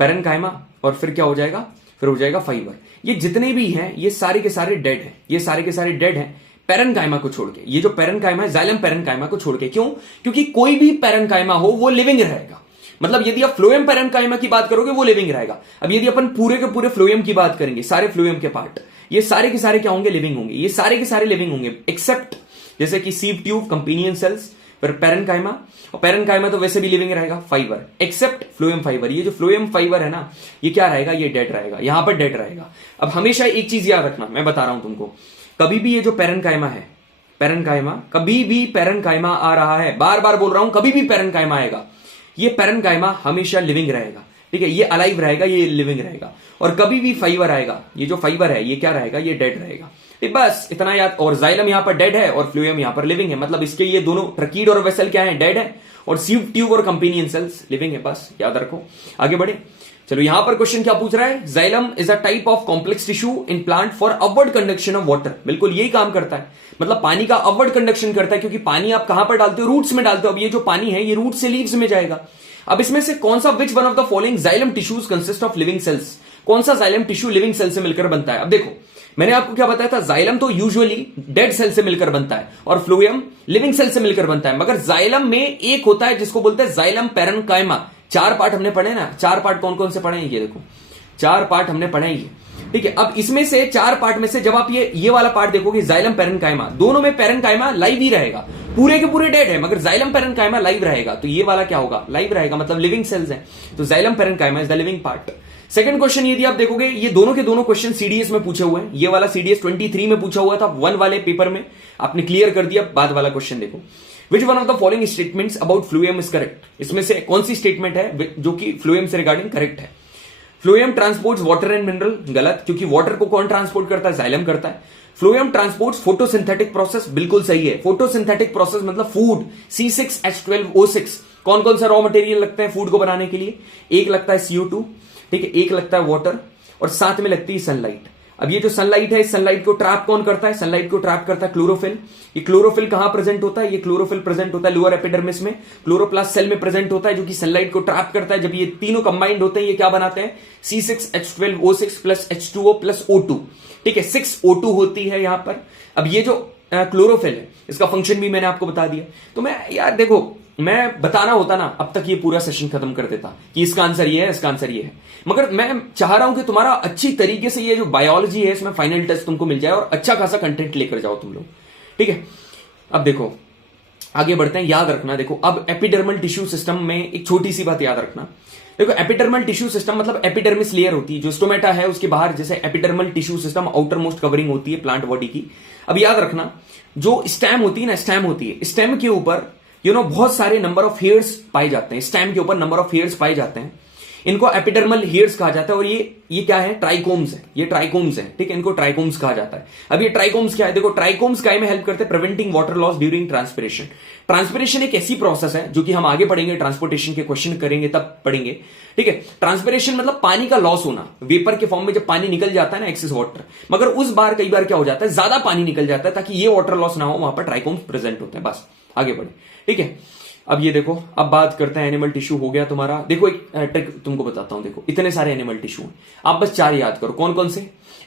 पैरेन्काइमा, और फिर क्या हो जाएगा? फिर हो जाएगा फाइबर। ये जितने भी हैं ये सारे के सारे डेड हैं, ये सारे के सारे डेड हैं पैरेन्काइमा को छोड़ के। ये जो पैरेन्काइमा है, जाइलम पैरेन्काइमा को छोड़ के। क्यों? क्योंकि कोई भी पैरेन्काइमा हो वो लिविंग रहेगा। मतलब यदि आप फ्लोएम पैरेन्काइमा की बात करोगे वो लिविंग रहेगा। अब यदि अपन पूरे के पूरे फ्लोएम की बात करेंगे, सारे फ्लोएम के पार्ट, ये सारे के सारे क्या होंगे? लिविंग होंगे। ये सारे के सारे लिविंग होंगे एक्सेप्ट जैसे कि सीव ट्यूब, कंपेनियन सेल्स, फिर पैरेन्काइमा, और पैरेन्काइमा तो वैसे भी लिविंग रहेगा, फाइबर, एक्सेप्ट फ्लोएम फाइबर। ये जो फ्लोएम फाइबर है ना, ये क्या रहेगा? ये डेड रहेगा, यहां पर डेड रहेगा। अब हमेशा एक चीज याद रखना, मैं बता रहा हूं तुमको, कभी भी ये जो पैरेन्काइमा है, पैरेन्काइमा, कभी भी पैरेन्काइमा आ रहा है, बार बार बोल रहा हूं, कभी भी पैरेन्काइमा आएगा, ये पैरेन्काइमा हमेशा लिविंग रहेगा। ठीक है, ये अलाइव रहेगा, ये लिविंग रहेगा। और कभी भी फाइबर आएगा, ये जो फाइबर है ये क्या रहेगा? ये डेड रहेगा। बस इतना याद। और जाइलम यहां पर डेड है और फ्लोएम यहां पर लिविंग है, मतलब इसके ये दोनों ट्रकीड और वेसल क्या है? डेड है, और सीव ट्यूब और कंपेनियन सेल्स लिविंग है। बस याद रखो, आगे बढ़े। चलो, यहां पर क्वेश्चन क्या पूछ रहा है? Xylem is a type of complex tissue in plant for upward conduction of water. बिल्कुल यही काम करता है, मतलब पानी का अपवर्ड कंडक्शन करता है, क्योंकि पानी आप कहां पर डालते हो? रूट्स में डालते हो। अब ये जो पानी है ये रूट से लीव्स में जाएगा। अब इसमें से कौन सा, विच one of the following xylem tissues consist of living cells? कौन सा जाइलम टिश्यू लिविंग सेल से मिलकर बनता है? अब देखो, मैंने आपको क्या बताया था? जाइलम तो यूजुअली डेड सेल से मिलकर बनता है और फ्लोएम लिविंग सेल से मिलकर बनता है, मगर जाइलम में एक होता है जिसको बोलते हैं जाइलम पैरेन्काइमा। 4 पार्ट हमने पढ़े ना, 4 पार्ट कौन कौन से पढ़े हैं? ये देखो, 4 पार्ट हमने पढ़े हैं। ठीक है, अब इसमें से 4 पार्ट में से जब आप ये वाला पार्ट देखोगे, जाइलम पैरेन्काइमा, दोनों में पैरेन्काइमा लाइव ही रहेगा, पूरे के पूरे डेड है, मगर जाइलम पैरेन्काइमा लाइव रहेगा, तो ये वाला क्या होगा? लाइव रहेगा, मतलब लिविंग सेल्स है। तो xylem parenchyma is the living part. Second question यदि आप देखोगे, ये दोनों के दोनों क्वेश्चन सीडीएस में पूछे हुए हैं। ये वाला सीडीएस 23 में पूछा हुआ था, 1 वाले पेपर में आपने क्लियर कर दिया। बाद वाला क्वेश्चन देखो, which one of the following statements about phloem is correct? इसमें से कौन सी स्टेटमेंट है जो कि फ्लोएम से रिगार्डिंग करेक्ट है? Phloem transports water and mineral, गलत, क्योंकि वाटर को कौन ट्रांसपोर्ट करता है? जाइलम करता है। फ्लोएम ट्रांसपोर्ट्स फोटोसिंथेटिक प्रोसेस, बिल्कुल सही है। फोटोसिंथेटिक प्रोसेस मतलब फूड, C6H12O6। कौन कौन सा रॉ मटेरियल लगता है फूड को बनाने के लिए? एक लगता है CO2, ठीक है, एक लगता है वाटर, और साथ में लगती है सनलाइट। अब ये जो सनलाइट है, इस सनलाइट को ट्रैप कौन करता है? सनलाइट को ट्रैप करता है क्लोरोफिल। ये क्लोरोफिल कहां प्रेजेंट होता है? ये क्लोरोफिल प्रेजेंट होता है लोअर एपिडर्मिस में, क्लोरोप्लास्ट सेल में प्रेजेंट होता है, जो कि सनलाइट को ट्रैप करता है। जब ये तीनों कंबाइंड होते हैं, ये क्या बनाते हैं? C6H12O6 plus H2O plus O2। ठीक है, 6O2 होती है यहां पर। अब ये जो क्लोरोफिल है, इसका फंक्शन भी मैंने आपको बता दिया। तो मैं यार देखो, मैं बताना होता ना, अब तक ये पूरा सेशन खत्म कर देता कि इसका आंसर ये है, इसका आंसर ये है, मगर मैं चाह रहा हूं कि तुम्हारा अच्छी तरीके से ये जो बायोलॉजी है इसमें फाइनल टेस्ट तुमको मिल जाए और अच्छा खासा कंटेंट लेकर जाओ तुम लोग। ठीक है, अब देखो आगे बढ़ते हैं। याद रखना, देखो अब एपिडर्मल टिश्यू सिस्टम में एक छोटी सी बात याद रखना। देखो, एपिडर्मल टिश्यू सिस्टम मतलब एपिडर्मिस लेयर होती है जो स्टोमेटा है उसके बाहर, जैसे epidermal tissue system outer most covering होती है प्लांट बॉडी की। अब याद रखना, जो स्टेम होती है ना, स्टेम होती है, स्टेम के ऊपर बहुत सारे नंबर ऑफ हेयर्स पाए जाते हैं। स्टेम के ऊपर नंबर ऑफ हेयर्स पाए जाते हैं, इनको एपिडर्मल हेयर्स कहा जाता है। और ये क्या है? ट्राइकोम्स है, ये ट्राइकोम्स है। ठीक है, इनको ट्राइकोम्स कहा जाता है। अब ये ट्राइकोम्स क्या है? देखो, ट्राइकोम्स काय में हेल्प करते हैं? Preventing water loss during transpiration. Transpiration एक ऐसी प्रोसेस है जो कि हम आगे पढ़ेंगे, ट्रांसपोर्टेशन के क्वेश्चन करेंगे तब पढ़ेंगे। ठीक है, ट्रांसपिरेशन मतलब पानी का लॉस होना, वेपर के फॉर्म में जब पानी निकल जाता है ना, एक्सेस वाटर, मगर उस बार कई बार क्या हो जाता है? ज्यादा पानी निकल जाता है, ताकि ये वाटर लॉस ना हो, वहां पर ट्राइकोम्स प्रेजेंट होते हैं। बस आगे बढ़े। ठीक है, अब ये देखो, अब बात करते हैं, एनिमल टिश्यू हो गया तुम्हारा। देखो एक ट्रिक तुमको बताता हूं। देखो, इतने सारे एनिमल टिश्यू हैं, आप बस 4 याद करो। कौन कौन से?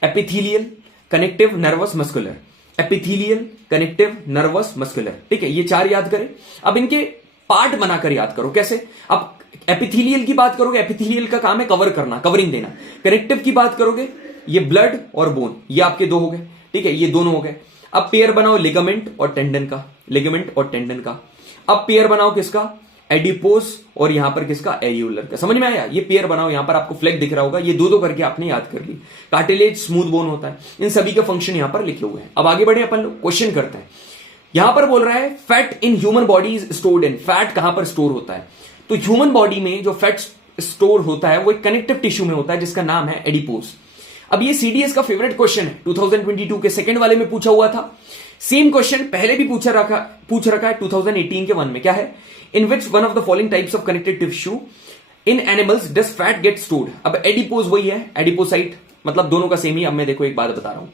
Epithelial, connective, nervous, muscular. Epithelial, connective, nervous, muscular. ठीक है, ये 4 याद करें। अब इनके पार्ट बनाकर याद करो। कैसे? अब एपिथेलियल की बात करोगे, एपिथेलियल का काम है कवर करना, कवरिंग देना। कनेक्टिव की बात करोगे, ये ब्लड और बोन, ये आपके 2 हो गए। ठीक है, ये दोनों हो गए। अब पेयर बनाओ लिगामेंट और टेंडन का, लिगामेंट और टेंडन का। अब पेयर बनाओ किसका? एडिपोज और यहां पर किसका, एरियोलर का। समझ में आया? ये पेयर बनाओ, यहां पर आपको फ्लैग दिख रहा होगा, ये दो दो करके आपने याद कर ली। कार्टिलेज स्मूथ बोन होता है, इन सभी के फंक्शन यहां पर लिखे हुए हैं। अब आगे बढ़े अपन लोग, क्वेश्चन करते हैं। यहां पर बोल रहा है fat in human body is stored in, fat कहां पर स्टोर होता है? तो ह्यूमन बॉडी में जो फैट स्टोर होता है वो एक कनेक्टिव टिश्यू में होता है जिसका नाम है एडिपोज। अब ये सीडीएस का फेवरेट क्वेश्चन है, 2022 के सेकंड वाले में पूछा हुआ था। सेम क्वेश्चन पहले भी पूछ रखा है 2018 के 1 में। क्या है? In which one of the following types of connective tissue in animals does fat get stored. अब एडिपोज वही है, एडिपोसाइट, मतलब दोनों का सेम ही। अब मैं देखो एक बात बता रहा हूं,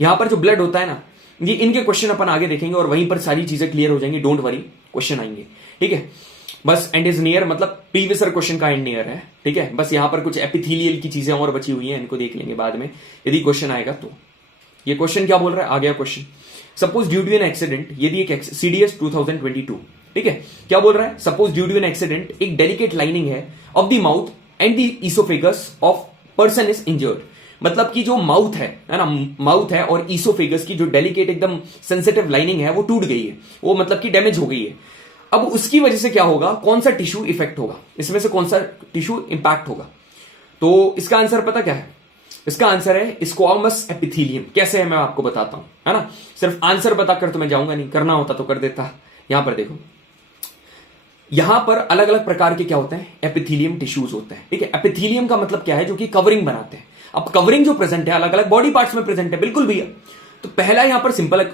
यहां पर जो ब्लड होता है ना, ये इनके क्वेश्चन अपन आगे देखेंगे और वहीं पर सारी चीजें क्लियर हो जाएंगी, डोंट वरी, क्वेश्चन आएंगे, ठीक है। बस एंड इज नियर, मतलब प्रीवियस क्वेश्चन का एंड नियर है, ठीक है। बस यहां पर कुछ एपिथेलियल की चीजें और बची हुई हैं, इनको देख लेंगे बाद में यदि क्वेश्चन आएगा तो। ये क्वेश्चन क्या बोल रहा है? आ गया question. Suppose due to an accident, यदि एक सीडीएस 2022, ठीक है, क्या बोल रहा है? Suppose due to an accident एक डेलिकेट लाइनिंग है of the mouth and the oesophagus of person is injured. मतलब कि जो माउथ है ना, माउथ है और ईसोफेगस की जो डेलिकेट एकदम सेंसिटिव लाइनिंग है वो टूट गई है, वो मतलब कि डैमेज हो गई है। अब उसकी वजह से क्या होगा? कौन सा टिश्यू इफेक्ट होगा? इसमें से कौन सा टिश्यू इंपैक्ट होगा? तो इसका आंसर पता क्या है? इसका आंसर है स्क्वामस एपिथेलियम। कैसे है मैं आपको बताता हूं, है ना। सिर्फ आंसर बताकर तो मैं जाऊंगा नहीं, करना होता तो कर देता। यहां पर देखो, यहां पर अलग अलग प्रकार के क्या होते हैं? एपिथेलियम टिश्यूज होते हैं, ठीक है। एपिथेलियम का मतलब क्या है? जो कि कवरिंग बनाते हैं। अब कवरिंग जो प्रेजेंट है अलग अलग बॉडी पार्ट्स में प्रेजेंट है, बिल्कुल भैया। तो पहला यहां पर सिंपल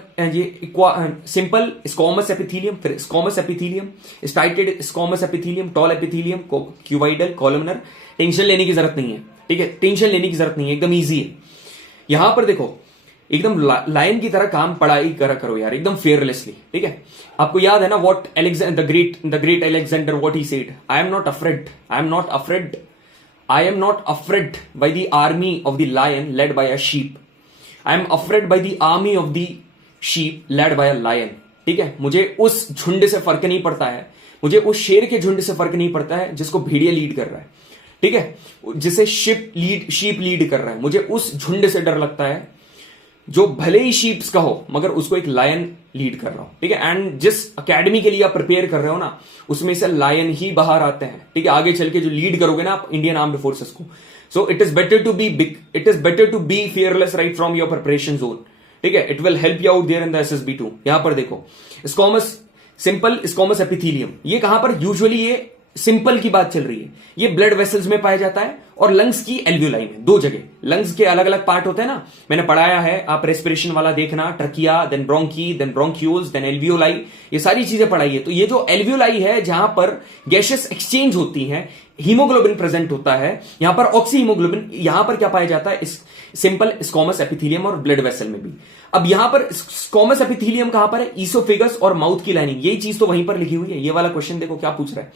सिंपल स्क्वामस एपिथेलियम, फिर स्क्वामस एपिथेलियम, स्टाइटेड squamous epithelium, tall epithelium, cuboidal, columnar. Tension लेने की जरूरत नहीं है, ठीक है, टेंशन लेने की जरूरत नहीं है, एकदम ईजी है। यहां पर देखो एकदम लायन की तरह काम पढ़ाई करो यार, एकदम फेयरलेसली, ठीक है। आपको याद है ना what the great Alexander what he said, I am not afraid, I am not afraid, I am not afraid by the army of the lion led by a sheep, I am afraid by the army of the sheep led by a lion. ठीक है, मुझे उस झुंड से फर्क नहीं पड़ता है, मुझे उस शेर के झुंड से फर्क नहीं पड़ता है जिसको भेड़िया लीड कर रहा है, ठीक है, जिसे शीप लीड कर रहा है। मुझे उस झुंड से डर लगता है जो भले ही शीप्स का हो मगर उसको एक लायन लीड कर रहा हो, ठीक है। एंड जिस अकेडमी के लिए आप प्रिपेयर कर रहे हो ना, उसमें से लायन ही बाहर आते हैं, ठीक है। आगे चल के जो लीड करोगे ना आप इंडियन आर्म्ड फोर्सेस को, so it is better to be big, it is better to be fearless right from your preparation zone, ठीक है। It will help you out there in the SSB2। यहां पर देखो squamous, simple squamous epithelium, ये कहां पर usually, ये simple की बात चल रही है, ये ब्लड वेसल्स में पाया जाता है और लंग्स की एल्वियोलाई में, दो जगह। लंग्स के अलग अलग पार्ट होते हैं ना, मैंने पढ़ाया है, आप रेस्पिरेशन वाला देखना, trachea, then bronchi, then bronchioles, then alveoli, ये सारी चीजें पढ़ाई है। तो ये जो एल्वियोलाई है जहां पर गैसेस एक्सचेंज होती हैं, हीमोग्लोबिन प्रेजेंट होता है, यहां पर ऑक्सी हीमोग्लोबिन, यहां पर क्या पाया जाता है? इस सिंपल स्क्वामस एपिथेलियम और ब्लड वेसल में भी। अब यहां पर स्क्वामस एपिथेलियम कहां पर है? ईसोफेगस और माउथ की लाइनिंग, यही चीज तो वहीं पर लिखी हुई है। ये वाला क्वेश्चन देखो क्या पूछ रहा है,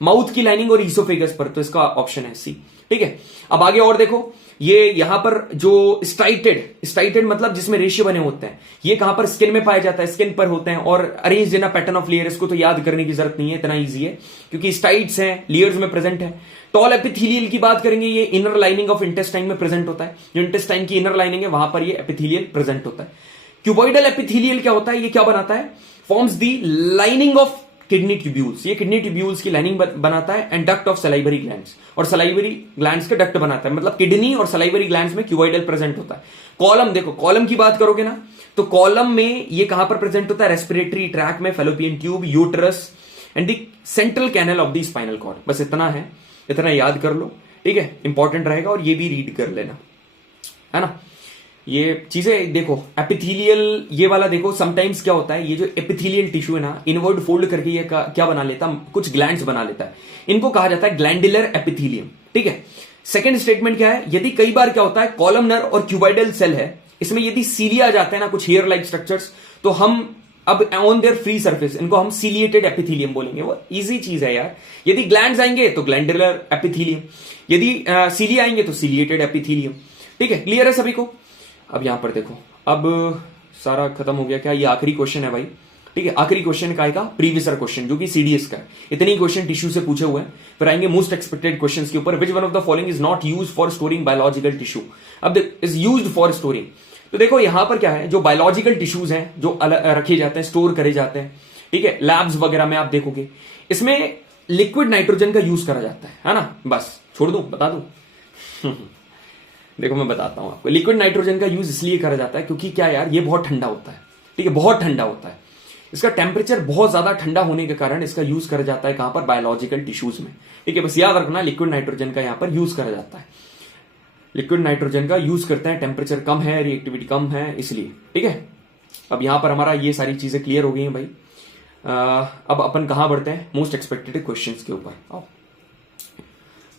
माउथ की लाइनिंग और ईसोफेगस पर, तो इसका ऑप्शन है सी, ठीक है। अब आगे और देखो, ये यहां पर जो स्टाइटेड मतलब जिसमें रेशियो बने होते हैं, ये कहां पर? स्किन में पाया जाता है, स्किन पर होते हैं और arrange in a pattern of layer. इसको तो याद करने की जरूरत नहीं है, इतना इजी है क्योंकि स्टाइट्स हैं, लेयर्स में प्रेजेंट है। टॉल एपिथेलियल की बात करेंगे, ये इनर लाइनिंग ऑफ इंटेस्टाइन में प्रेजेंट होता है, जो इंटेस्टाइन की इनर लाइनिंग है वहां पर ये एपिथेलियल प्रेजेंट होता है। क्यूबॉइडल एपिथेलियल क्या होता है? ये क्या बनाता है? Forms the lining of kidney tubules, ये किडनी ट्यूब्यूल्स की लाइनिंग बनाता है, and duct of salivary glands, और सलाइवरी ग्लैंड्स के डक्ट बनाता है। मतलब किडनी और सलाइवरी ग्लैंड्स में क्यूबॉइडल प्रेजेंट होता है। कॉलम देखो, कॉलम की बात करोगे ना, तो कॉलम में ये कहां पर प्रेजेंट होता है? रेस्पिरेटरी ट्रैक में, fallopian tube, uterus and the central canal of the spinal cord. बस इतना है, इतना याद कर लो, ठीक है, इंपॉर्टेंट रहेगा। और ये भी रीड कर लेना, है ना। ये चीजें देखो, एपिथेलियल ये वाला देखो, समटाइम्स क्या होता है, ये जो एपिथेलियल टिश्यू है ना, इनवर्ड फोल्ड करके ये क्या बना लेता, कुछ ग्लैंड्स बना लेता है, इनको कहा जाता है ग्लैंडुलर एपिथेलियम, ठीक है। सेकंड स्टेटमेंट क्या है? यदि कई बार क्या होता है, कॉलमनर और क्यूबाइडल सेल है, इसमें यदि सीलिया जाते हैं ना, कुछ हेयर लाइक स्ट्रक्चर्स, तो हम अब ऑन देयर फ्री सरफेस इनको हम सीलिएटेड एपिथेलियम बोलेंगे। वो इजी चीज है यार। यदि ग्लैंड्स आएंगे तो ग्लैंडुलर एपिथेलियम, यदि सीलिया आएंगे तो सीलिएटेड एपिथेलियम, ठीक है। क्लियर है सभी को? अब यहां पर देखो, अब सारा खत्म हो गया क्या? ये आखिरी क्वेश्चन है भाई, ठीक है। आखिरी क्वेश्चन का आएगा प्रीवियस क्वेश्चन, जो कि सीडीएस का है। इतने ही क्वेश्चन टिश्यू से पूछे हुए हैं, फिर आएंगे मोस्ट एक्सपेक्टेड क्वेश्चंस के ऊपर। विच one of the following is not used for storing biological tissue? अब इज यूज्ड फॉर स्टोरिंग, तो देखो यहां पर क्या है, जो बायोलॉजिकल टिश्यूज हैं जो रखे जाते हैं, स्टोर करे जाते हैं, ठीक है, लैब्स वगैरह में आप देखोगे, इसमें लिक्विड नाइट्रोजन का यूज करा जाता है ना? बस छोड़ दूं, बता दूं? देखो मैं बताता हूं आपको। लिक्विड नाइट्रोजन का यूज इसलिए करा जाता है क्योंकि क्या यार, ये बहुत ठंडा होता है, ठीक है, बहुत ठंडा होता है। इसका टेम्परेचर बहुत ज्यादा ठंडा होने के कारण इसका यूज करा जाता है कहां पर? बायोलॉजिकल टिश्यूज में, ठीक है। बस याद रखना, लिक्विड नाइट्रोजन का यहां पर यूज करा जाता है। लिक्विड नाइट्रोजन का यूज करते हैं, टेम्परेचर कम है, रिएक्टिविटी कम है, इसलिए, ठीक है। अब यहां पर हमारा ये सारी चीजें क्लियर हो गई हैं भाई। अब अपन कहां बढ़ते हैं? मोस्ट एक्सपेक्टेड क्वेश्चंस के ऊपर। आओ,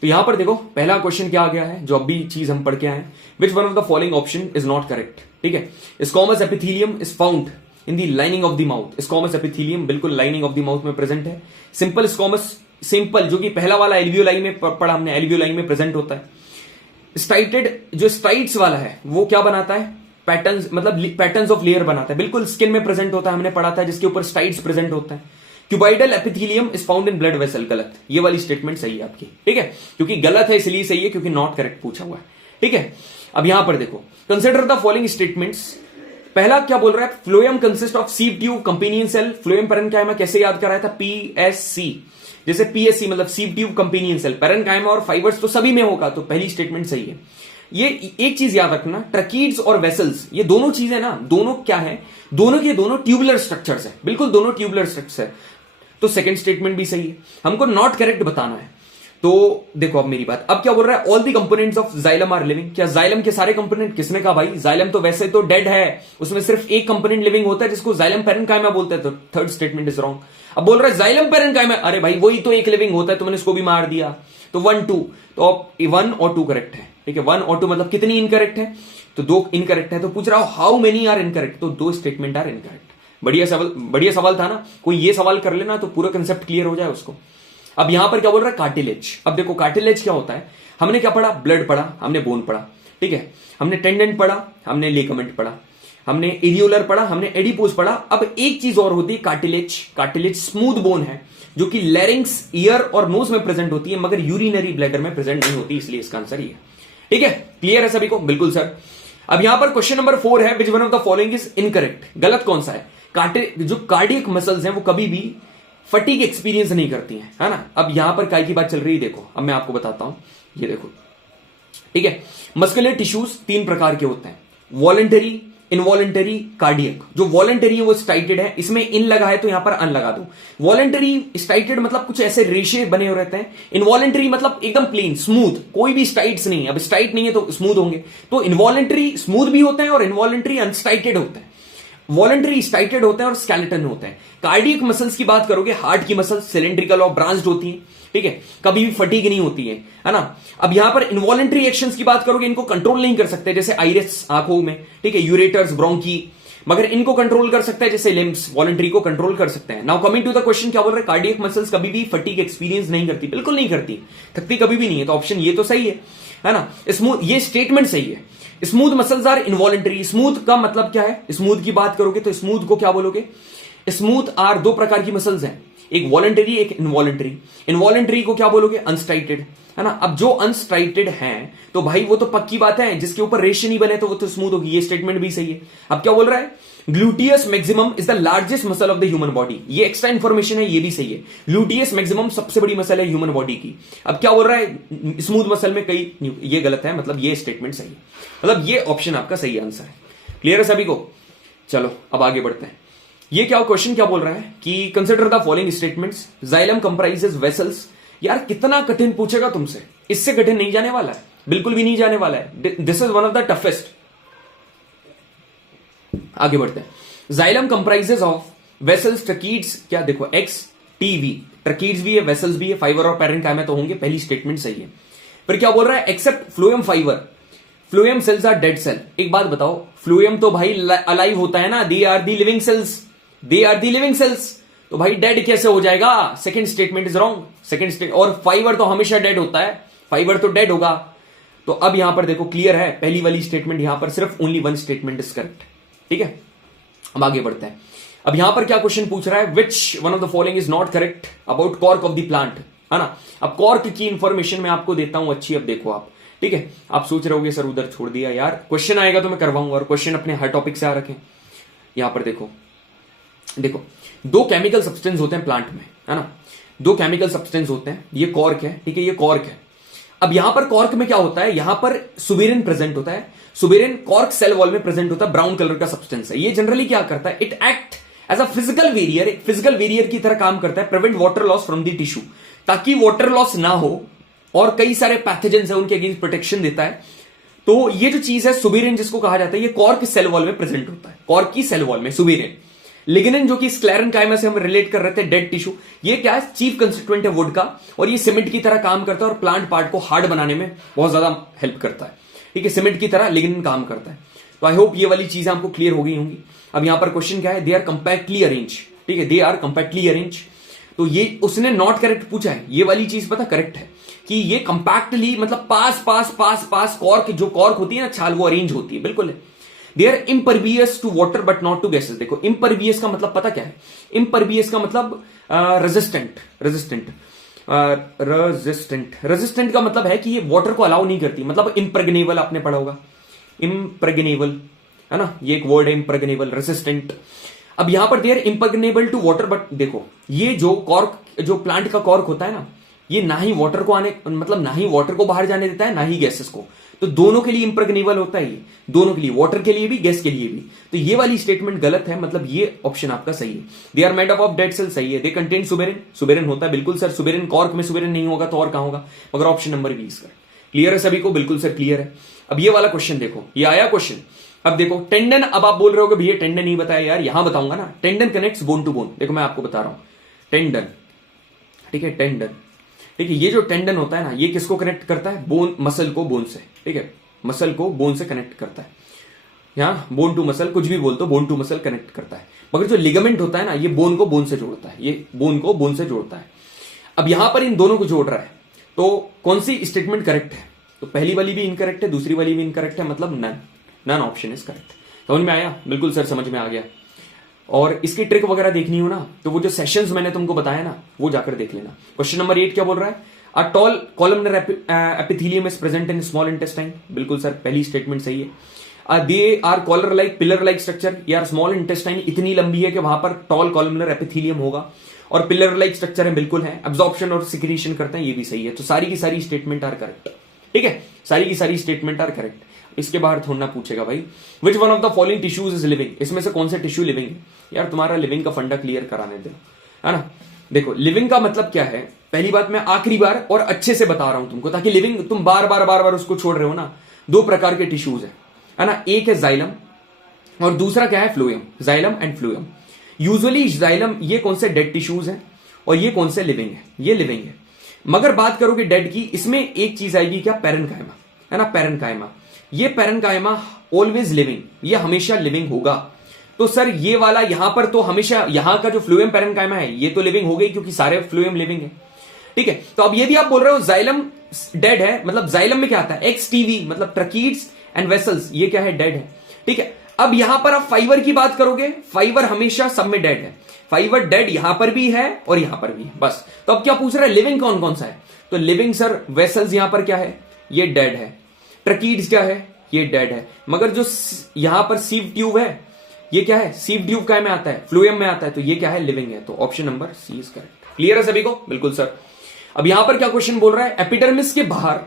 तो यहां पर देखो पहला क्वेश्चन क्या आ गया है, जो अभी चीज हम पढ़ के आए। विच one of the following option is not correct, ठीक है। Squamous epithelium is found in the lining of the mouth. Squamous epithelium बिल्कुल लाइनिंग ऑफ द माउथ में प्रेजेंट है। सिंपल स्क्वामस, सिंपल जो कि पहला वाला एल्वियोलाई में पढ़ा हमने, एल्वियोलाई में प्रेजेंट होता है। स्टाइटेड, जो स्टाइट्स वाला है वो क्या बनाता है? पैटर्न्स, मतलब पैटर्न्स ऑफ लेयर बनाता है, बिल्कुल स्किन में प्रेजेंट होता है, हमने पढ़ा था, जिसके ऊपर स्टाइट्स प्रेजेंट होता है। Cuboidal epithelium is found in blood vessel, गलत। ये वाली स्टेटमेंट सही है आपकी, ठीक है, क्योंकि गलत है इसलिए सही है क्योंकि नॉट करेक्ट पूछा हुआ है, ठीक है। अब यहां पर देखो, कंसिडर द फॉलोइंग स्टेटमेंट्स। पहला क्या बोल रहा है? Phloem consist of sieve tube companion cell. Phloem parenchyma कैसे याद कराया था? पीएससी, जैसे पीएससी मतलब sieve tube companion cell. Parenchyma और फाइबर्स तो सभी में होगा, तो पहली स्टेटमेंट सही है। ये एक चीज याद रखना, ट्रकीड्स और वेसल्स, ये दोनों चीजें ना, दोनों क्या है? दोनों के दोनों ट्यूबुलर स्ट्रक्चर्स है, बिल्कुल दोनों ट्यूबुलर स्ट्रक्चर्स है। तो सेकंड स्टेटमेंट भी सही है, हमको नॉट करेक्ट बताना है। तो देखो अब मेरी बात, अब क्या बोल रहा है? All the components of xylem are living. क्या जाइलम के सारे कंपोनेंट? किसने कहा भाई? जाइलम तो वैसे तो डेड है, उसमें सिर्फ एक कंपोनेंट लिविंग होता है जिसको जाइलम पैरेन्काइमा बोलते हैं, तो थर्ड स्टेटमेंट इज रॉन्ग। अब बोल रहा है जाइलम पैरेन्काइमा, अरे भाई वही तो एक लिविंग होता है, तो मैंने इसको भी मार दिया, तो 1 2, तो 1 और 2 करेक्ट है, ठीक है। 1 और 2 मतलब कितनी इनकरेक्ट है? तो 2 इनकरेक्ट है। तो पूछ रहा हूं हाउ मेनी आर इनकरेक्ट, तो 2 स्टेटमेंट आर इनकरेक्ट। बढ़िया सवाल था ना, कोई ये सवाल कर लेना तो पूरा कंसेप्ट क्लियर हो जाए उसको। अब यहां पर क्या बोल रहा है? कार्टिलेज। अब देखो कार्टिलेज क्या होता है, हमने क्या पढ़ा? ब्लड पढ़ा, हमने बोन पढ़ा, ठीक है, हमने टेंडेंट पढ़ा, हमने लिगामेंट पढ़ा, हमने एरियोलर पढ़ा, हमने एडिपोज पढ़ा। अब एक चीज और होती है कार्टिलेज। कार्टिलेज स्मूथ बोन है जो कि लैरिंग्स, ईयर और नोज में प्रेजेंट होती है, मगर यूरिनरी ब्लैडर में प्रेजेंट नहीं होती, इसलिए इसका आंसर ये है, ठीक है। क्लियर है सभी को? बिल्कुल सर। अब यहां पर क्वेश्चन नंबर 4 है, which one of the following is incorrect. गलत कौन सा है? जो कार्डियक मसल्स हैं वो कभी भी फटीग एक्सपीरियंस नहीं करती हैं, है ना। अब यहां पर काय की बात चल रही है, देखो अब मैं आपको बताता हूं, ये देखो, ठीक है। मस्कुलर टिश्यूज 3 प्रकार के होते हैं, वॉलेंटरी, इनवॉलेंटरी, कार्डियक। जो वॉलेंटरी है वो स्टाइटेड है, इसमें इन लगा है तो यहां पर अन लगा दो। वॉलेंटरी स्टाइटेड मतलब कुछ ऐसे रेशे बने हुए रहते हैं। इनवॉलेंटरी मतलब एकदम प्लेन स्मूथ, कोई भी स्टाइट्स नहीं है। अब स्टाइट नहीं है तो स्मूथ होंगे, तो इनवॉलेंटरी स्मूथ भी होते हैं और इनवॉलेंटरी अनस्टाइटेड होते हैं। वॉलेंटरी स्टाइटेड होते हैं और स्केलेटन होते हैं। कार्डियक मसल्स की बात करोगे, हार्ट की मसल्स सिलेंड्रिकल और ब्रांच्ड होती हैं, ठीक है, कभी भी फटीग नहीं होती है ना। अब यहां पर इनवॉलेंटरी एक्शंस की बात करोगे, इनको कंट्रोल नहीं कर सकते, जैसे आइरिस आंखों में, ठीक है, यूरेटर्स, ब्रोंकी, मगर इनको कंट्रोल कर सकता है जैसे लिम्स, वॉलेंटरी को कंट्रोल कर सकते हैं। Now coming to the question, क्या बोल रहे हैं? कार्डियक मसल्स कभी भी फटीग एक्सपीरियंस नहीं करती, बिल्कुल नहीं करती, थकती कभी भी नहीं है, तो ऑप्शन ये तो सही है ना। स्मूथ, ये स्टेटमेंट सही है। Smooth muscles are involuntary. Smooth का मतलब क्या है? स्मूथ की बात करोगे तो स्मूथ को क्या बोलोगे? स्मूथ आर 2 प्रकार की मसल्स हैं, एक वॉलेंटरी, एक इनवॉलेंटरी। इनवॉलेंटरी को क्या बोलोगे? अनस्ट्राइटेड, है ना। अब जो अनस्ट्राइटेड हैं तो भाई वो तो पक्की बात है, जिसके ऊपर रेशे नहीं बने तो वो तो स्मूथ होगी, ये स्टेटमेंट भी सही है। अब क्या बोल रहा है? Gluteus maximum is the largest muscle of the human body. ये एक्स्ट्रा इंफॉर्मेशन है, ये भी सही है। ग्लूटियस मैक्सिमम सबसे बड़ी मसल है ह्यूमन बॉडी की। अब क्या बोल रहा है? स्मूथ मसल में कई, ये गलत है, मतलब ये स्टेटमेंट सही है, मतलब ये ऑप्शन आपका सही आंसर है। क्लियर है सभी को? चलो अब आगे बढ़ते हैं। ये क्या क्वेश्चन क्या बोल रहा है कि consider the following statements, xylem comprises vessels. यार कितना कठिन पूछेगा तुमसे, इससे कठिन नहीं जाने वाला है, बिल्कुल भी नहीं जाने वाला है। This is one of the toughest. आगे बढ़ते हैं। जाइलम कंप्राइजेस ऑफ वेसल्स, ट्रकीड्स, क्या देखो एक्स टी वी, ट्रकीड्स भी है, वेसल्स भी है, फाइबर और पैरेन्काइमा तो होंगे, पहली स्टेटमेंट सही है। फिर क्या बोल रहा है? Except phloem fibre, phloem cells are dead cell. एक बात बताओ, फ्लोएम तो भाई अलाइव होता है ना, they are the living cells, they are the living cells, तो भाई डेड कैसे हो जाएगा? Second statement is wrong. Second state, और फाइबर तो हमेशा डेड होता है, फाइबर तो डेड होगा। तो अब यहां पर देखो क्लियर है, पहली वाली स्टेटमेंट यहां पर सिर्फ ओनली 1 स्टेटमेंट इज करेक्ट, ठीक है। अब आगे बढ़ते हैं। अब यहां पर क्या क्वेश्चन पूछ रहा है? Which one of the following is not correct about cork of the plant, है ना। अब कॉर्क की इंफॉर्मेशन मैं आपको देता हूं अच्छी, अब देखो आप, ठीक है। आप सोच रहे होगे सर उधर छोड़ दिया यार, क्वेश्चन आएगा तो मैं करवाऊंगा, और क्वेश्चन अपने हर टॉपिक से आ रखे। यहां पर देखो 2 केमिकल सब्सटेंस होते हैं प्लांट में, है ना। दो केमिकल सब्सटेंस होते हैं, ये कॉर्क है, ठीक है, ये कॉर्क है। अब यहां पर कॉर्क में क्या होता है, यहां पर सुबेरिन प्रेजेंट होता है। सुबेरिन कॉर्क सेल वॉल में प्रेजेंट होता है, ब्राउन कलर का सब्सटेंस है। ये जनरली क्या करता है, it act as a physical barrier, एक फिजिकल बैरियर की तरह काम करता है, prevent water loss from the tissue, ताकि वाटर लॉस ना हो, और कई सारे पैथोजेंस है उनके अगेंस्ट प्रोटेक्शन देता है। तो ये जो चीज है सुबेरिन जिसको कहा जाता है, ये कॉर्क सेल वॉल में प्रेजेंट होता है, कॉर्क की सेल वॉल में सुबेरिन। लिग्निन जो कि स्क्लेरेनकाइमा से हम रिलेट कर रहे थे, डेड टिश्यू, ये क्या है, चीफ कंस्टिट्यूएंट है वुड का, और ये सीमेंट की तरह काम करता है और प्लांट पार्ट को हार्ड बनाने में बहुत ज्यादा हेल्प करता है, ठीक है, सीमेंट की तरह लिग्निन काम करता है। तो आई होप ये वाली चीजें आपको क्लियर हो गई होंगी। अब यहां पर क्वेश्चन क्या है, दे आर कंपैक्टली अरेंज, ठीक है, दे आर कंपैक्टली अरेंज। तो ये उसने नॉट करेक्ट पूछा है, ये वाली चीज पता करेक्ट है कि ये कंपैक्टली मतलब पास पास पास पास कॉर्क, जो कॉर्क होती है ना छाल, वो अरेंज होती है, बिल्कुल है। They are impervious to water but not to gases. देखो इम्परवियस का मतलब पता क्या है, इम्परवियस का मतलब रेजिस्टेंट, रेजिस्टेंट का मतलब है कि ये वाटर को अलाउ नहीं करती, मतलब इम्प्रेग्नेबल आपने पढ़ा होगा, इम्प्रेग्नेबल है ना, ये एक वर्ड है इम्प्रेग्नेबल, रेजिस्टेंट। अब यहां पर they are impregnable to water, but देखो ये जो कॉर्क, जो प्लांट का कॉर्क होता है ना, ये ना ही वाटर को आने, मतलब ना ही वाटर को बाहर जाने देता है, ना ही गैसेस को, तो दोनों के लिए इम्प्रेग्नेबल होता है ये, दोनों के लिए, वाटर के लिए भी गैस के लिए भी। तो ये वाली स्टेटमेंट गलत है, मतलब ये ऑप्शन आपका सही है। They are made up of dead cell सही है। दे कंटेन सुबेरिन, सुबेरिन होता है बिल्कुल सर, सुबेरिन कॉर्क में सुबेरिन नहीं होगा तो और कहां होगा, मगर ऑप्शन नंबर 20 का क्लियर है सभी को, बिल्कुल सर क्लियर है। अब ये वाला क्वेश्चन देखो, ये आया क्वेश्चन, अब देखो टेंडन, अब आप बोल रहे हो भैया टेंडन नहीं बताया यार, यहां बताऊंगा ना, tendon connects bone to bone. देखो मैं आपको बता रहा हूं, टेंडन, ठीक है, टेंडन, ठीक है, ये जो टेंडन होता है ना, ये किसको कनेक्ट करता है, बोन, मसल को बोन से, ठीक है, मसल को बोन से कनेक्ट करता है, यहां बोन टू मसल, कुछ भी बोल तो बोन टू मसल कनेक्ट करता है। मगर जो लिगामेंट होता है ना, ये बोन को बोन से जोड़ता है, ये बोन को बोन से जोड़ता है। अब यहां पर इन दोनों को जोड़ रहा है, तो कौन सी स्टेटमेंट करेक्ट है, तो पहली वाली भी इनकरेक्ट है, दूसरी वाली भी इनकरेक्ट है, मतलब नन ऑप्शन इज करेक्ट। समझ में आया, बिल्कुल सर समझ में आ गया। और इसकी ट्रिक वगैरह देखनी हो ना, तो वो जो सेशंस मैंने तुमको बताया ना, वो जाकर देख लेना। क्वेश्चन नंबर 8 क्या बोल रहा है, a tall columnar epithelium is present in small intestine, बिल्कुल सर पहली स्टेटमेंट सही है। They are collar like, pillar like structure, यार स्मॉल इंटेस्टाइन इतनी लंबी है कि वहां पर टॉल कॉलमनर एपिथेलियम होगा, और पिलर लाइक स्ट्रक्चर है, बिल्कुल है। एब्जॉर्प्शन और सिक्रीशन करते हैं, ये भी सही है। तो सारी की सारी स्टेटमेंट आर करेक्ट, ठीक है, सारी की सारी स्टेटमेंट आर करेक्ट। इसके बाहर थोड़ा पूछेगा भाई, विच one of the following tissues is living, इसमें से कौन से टिश्यू लिविंग है। यार तुम्हारा लिविंग का फंडा क्लियर कराने दो, है ना। देखो लिविंग का मतलब क्या है, पहली बात मैं आखिरी बार और अच्छे से बता रहा हूं तुमको, ताकि लिविंग तुम बार बार उसको छोड़ रहे हो ना। दो प्रकार के टिश्यूज है ना, एक है जाइलम और दूसरा क्या है, phloem, xylem and phloem. Usually xylem, ये कौन से डेड टिश्यूज है, और ये कौन से लिविंग है, ये लिविंग है। मगर बात करोगे डेड की, इसमें एक चीज आएगी क्या, पैरेनकाइमा, है ना, पैरेनकाइमा। ये पैरेनकाइमा ऑलवेज लिविंग, ये हमेशा लिविंग होगा। तो सर ये वाला यहां पर तो हमेशा, यहां का जो फ्लोएम पैरेनकाइमा है ये तो लिविंग हो गई, क्योंकि सारे फ्लोएम लिविंग है, ठीक है। तो अब ये भी आप बोल रहे हो जाइलम डेड है, मतलब जाइलम में क्या आता है, एक्सटीवी, मतलब ट्रकीड्स एंड वेसल्स, ये क्या है, डेड है, ठीक है। अब यहां पर आप फाइबर की बात करोगे, फाइबर हमेशा सब में डेड है, फाइबर डेड यहां पर भी है और यहां पर भी है, बस। तो अब क्या पूछ रहा है, लिविंग कौन कौन सा है, तो लिविंग सर वेसल्स यहां पर क्या है, ये डेड है। ट्रकीड्स क्या है, ये डेड है। मगर जो यहां पर सीव ट्यूब है, ये क्या है, सीव ट्यूब क्या में आता है, फ्लोएम में आता है, तो ये क्या है, लिविंग है। तो option number C is correct. Clear है सभी को, बिल्कुल सर। अब यहां पर क्या क्वेश्चन बोल रहा है, एपिडर्मिस के बाहर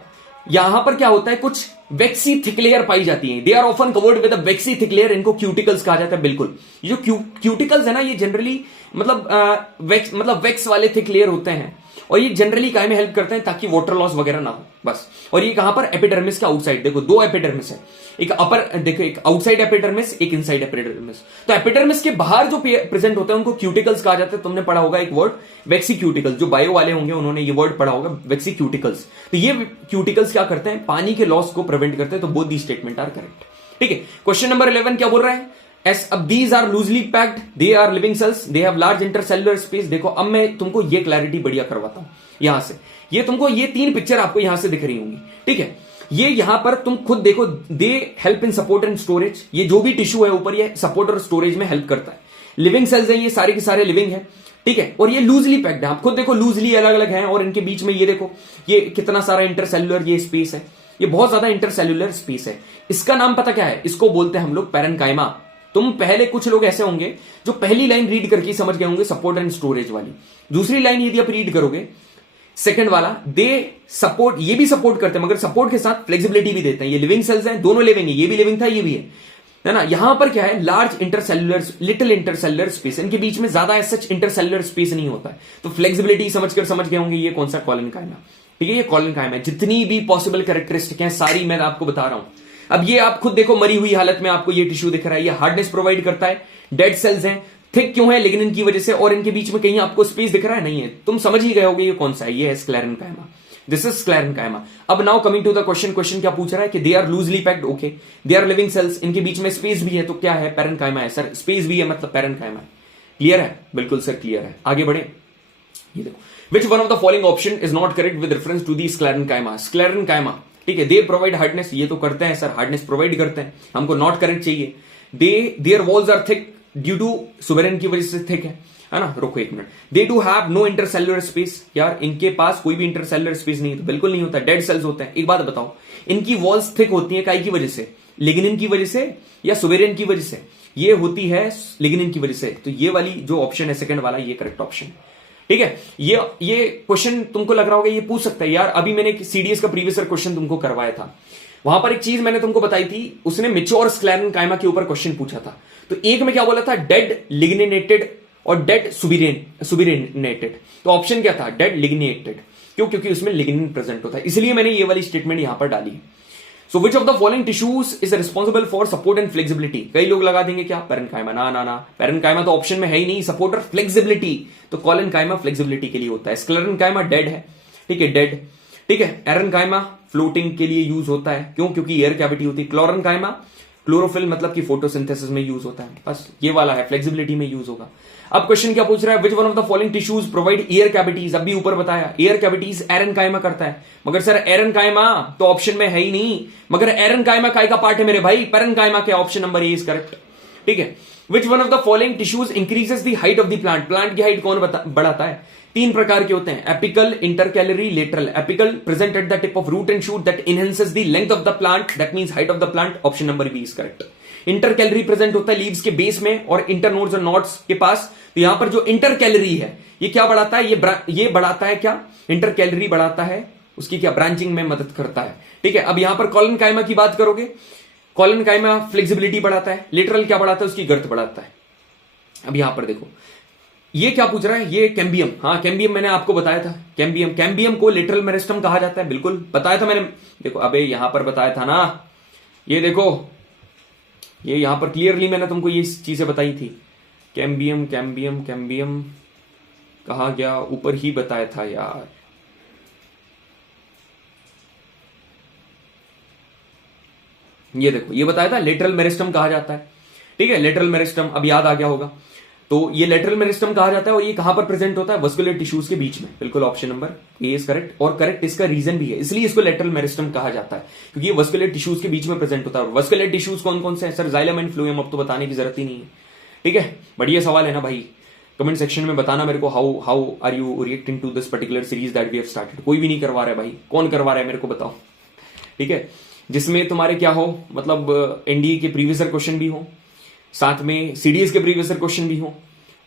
यहां पर क्या होता है, कुछ वेक्सी थिक लेयर पाई जाती है, they are often covered with a waxy thick layer, इनको क्यूटिकल्स कहा जाता है, बिल्कुल। ये जो क्यूटिकल्स है ना, ये जनरली मतलब वेक्स वाले थिक लेयर होते हैं, और ये जनरली काय में हेल्प करते हैं, ताकि वाटर लॉस वगैरह ना हो, बस। और ये कहां पर, एपिडर्मिस के आउटसाइड, देखो दो एपिडर्मिस है, एक अपर, देखो एक आउटसाइड एपिडर्मिस, एक इनसाइड एपिडर्मिस। तो एपिडर्मिस के बाहर जो प्रेजेंट होते हैं उनको क्यूटिकल्स कहा जाता है। तुमने पढ़ा होगा एक वर्ड वेक्सी क्यूटिकल्स, जो बायो वाले होंगे उन्होंने ये वर्ड पढ़ा होगा, वेक्सी क्यूटिकल्स। तो ये क्यूटिकल्स क्या करते हैं, पानी के लॉस को प्रिवेंट करते हैं। तो both the statement are correct, ठीक है। क्वेश्चन नंबर 11 क्या बोल रहा है, अब these are loosely packed, they are living cells, they have large intercellular space। देखो अब मैं तुमको ये क्लैरिटी बढ़िया करवाता हूं यहां से, ये तुमको ये तीन पिक्चर आपको यहां से दिख रही होंगी, ठीक है। ये यहां पर तुम खुद देखो, they help in support and storage, ये जो भी टिश्यू है ऊपर ये सपोर्ट और स्टोरेज में हेल्प करता है। लिविंग सेल्स है, ये सारे के सारे लिविंग है, ठीक है। और ये लूजली पैक्ड है, आप खुद देखो लूजली अलग अलग है, और इनके बीच में ये देखो ये कितना सारा इंटरसेल्युलर ये स्पेस है, ये बहुत ज्यादा इंटरसेल्युलर स्पेस है। इसका नाम पता क्या है, इसको बोलते हैं हम लोग पैरेनकाइमा, तुम पहले कुछ लोग ऐसे होंगे जो पहली लाइन रीड करके समझ गए होंगे सपोर्ट एंड स्टोरेज वाली। दूसरी लाइन यदि आप रीड करोगे सेकंड वाला, दे सपोर्ट, ये भी सपोर्ट करते हैं मगर सपोर्ट के साथ फ्लेक्सिबिलिटी भी देते हैं। ये लिविंग सेल्स हैं, दोनों लिविंग है, ये भी लिविंग था ये भी है ना। यहां पर क्या है, large intercellular little intercellular space, इनके बीच में ज्यादा सच इंटरसेल्युलर स्पेस नहीं होता है। तो फ्लेक्सिबिलिटी समझकर समझ गए होंगे ये कौन सा कॉलिनकाइमा, ठीक है, ये कॉलिनकाइमा है। जितनी भी पॉसिबल कैरेक्टरिस्टिक हैं सारी मैं आपको बता रहा हूं। अब ये आप खुद देखो, मरी हुई हालत में आपको ये टिश्यू दिख रहा है, ये हार्डनेस प्रोवाइड करता है, डेड सेल्स हैं, थिक क्यों है, लिग्निन की वजह से, और इनके बीच में कहीं आपको स्पेस दिख रहा है, नहीं है, तुम समझ ही गए होगे ये कौन सा है, ये है स्क्लेरेनकाइमा, दिस इज स्क्लेरेनकाइमा। अब now coming to the question क्या पूछ रहा है कि they are loosely packed, okay, they are living cells, इनके बीच में स्पेस भी है, तो क्या है, पैरेनकाइमा है सर, स्पेस भी है मतलब पैरेनकाइमा है। क्लियर है, बिल्कुल सर क्लियर है। आगे बढ़े, ये देखो, which one of the following option is not correct with reference to the sclerenchyma. Sclerenchyma, ठीक है, दे प्रोवाइड हार्डनेस, ये तो करते हैं सर, हार्डनेस प्रोवाइड करते हैं, हमको नॉट करेक्ट चाहिए। They their walls are thick due to suberin की वजह से थिक है ना। रुको एक minute, they do have no intercellular space, यार इनके पास कोई भी इंटरसेल्युलर स्पेस नहीं है, तो बिल्कुल नहीं होता, डेड सेल्स होते हैं। एक बात बताओ, इनकी वॉल्स थिक होती है काई की वजह से, लिग्निन की वजह से या सुबेरिन की वजह से? ये होती है लिग्निन की वजह से, तो ये वाली जो ऑप्शन है सेकंड वाला, ये करेक्ट ऑप्शन है, ठीक है। ये क्वेश्चन तुमको लग रहा होगा ये पूछ सकता है यार, अभी मैंने सीडीएस का प्रीवियस क्वेश्चन तुमको करवाया था, वहां पर एक चीज मैंने तुमको बताई थी, उसने मैच्योर स्क्लेरेनकाइमा के ऊपर क्वेश्चन पूछा था। तो एक में क्या बोला था, डेड लिग्निनेटेड और डेड सुबेरिनेटेड, तो ऑप्शन क्या था, डेड लिग्निनेटेड, क्यों, क्योंकि उसमें लिग्निन प्रेजेंट होता है, इसलिए मैंने ये वाली स्टेटमेंट यहां पर डाली। So which of the following tissues is responsible for support and flexibility? कई लोग लगा देंगे क्या, पैरेनकाइमा, ना, पैरेनकाइमा तो ऑप्शन में है ही नहीं, सपोर्ट और फ्लेक्सिबिलिटी, तो कॉलिनकाइमा फ्लेक्सिबिलिटी के लिए होता है, स्क्लेरेनकाइमा डेड है, ठीक है, डेड, ठीक है। एरेनकाइमा फ्लोटिंग के लिए यूज होता है, क्यों, क्योंकि एयर कैविटी होती है। क्लोरेनकाइमा क्लोरोफिल मतलब कि फोटोसिंथेसिस में यूज होता है, बस ये वाला है, फ्लेक्सिबिलिटी में यूज होगा। अब क्वेश्चन क्या पूछ रहा है, which one of the following tissues provide air cavities? अभी ऊपर बताया एयर कैविटीज एरेनकाइमा करता है, मगर सर एरेनकाइमा तो ऑप्शन में है ही नहीं, मगर एरेनकाइमा काय का पार्ट है मेरे भाई, पैरेनकाइमा के, option number A is correct, ठीक है। Which one of the following tissues increases the height of the plant? Plant की हाइट कौन बढ़ाता है? तीन प्रकार के होते हैं, apical, intercalary, lateral. Apical present at the tip of root and shoot that enhances the length of the plant, that means height of the plant, option number B is correct. Intercalary present होता है leaves के base में और internodes और nodes के पास, तो यहां पर जो इंटरकैलरी है ये क्या बढ़ाता है, ये बढ़ाता है क्या, इंटरकैलरी बढ़ाता है, उसकी क्या ब्रांचिंग में मदद करता है, ठीक है। अब यहां पर कॉलिनकाइमा की बात करोगे, कॉलिनकाइमा फ्लेक्सिबिलिटी बढ़ाता है, लेटरल क्या बढ़ाता है, उसकी गर्थ बढ़ाता है। अब यहां पर देखो ये क्या पूछ रहा है, ये कैम्बियम, हाँ कैम्बियम मैंने आपको बताया था, कैम्बियम को लेटरल मेरिस्टम कहा जाता है, बिल्कुल बताया था मैंने, देखो अबे यहां पर बताया था ना, ये देखो ये यहां पर क्लियरली मैंने तुमको ये चीजें बताई थी। कैम्बियम कैम्बियम कैम्बियम कहा गया, ऊपर ही बताया था यार, ये देखो ये बताया था, लेटरल मेरिस्टम कहा जाता है, ठीक है, लेटरल मेरिस्टम, अब याद आ गया होगा। तो ये लेटरल मेरिस्टम कहा जाता है और ये कहां पर प्रेजेंट होता है, वस्कुलर टिश्यूज के बीच में, बिल्कुल option number A is correct. और करेक्ट इसका रीजन भी है, इसलिए इसको लेटरल मेरिस्टम कहा जाता है, क्योंकि ये वस्कुलर टिश्यूज के बीच में प्रेजेंट होता है। वस्कुलर टिश्यूज कौन कौन से हैं सर, जाइलम एंड फ्लोएम, अब तो बताने की जरूरत ही नहीं है, ठीक है। बढ़िया सवाल है ना भाई, कमेंट सेक्शन में बताना मेरे को, how are you reacting to this particular series that we have started. कोई भी नहीं करवा रहा है भाई, कौन करवा रहा है मेरे को बताओ, ठीक है, जिसमें तुम्हारे क्या हो, मतलब एनडीए के प्रीवियस क्वेश्चन भी हो, साथ में सीडीएस के प्रीवियस क्वेश्चन भी हो,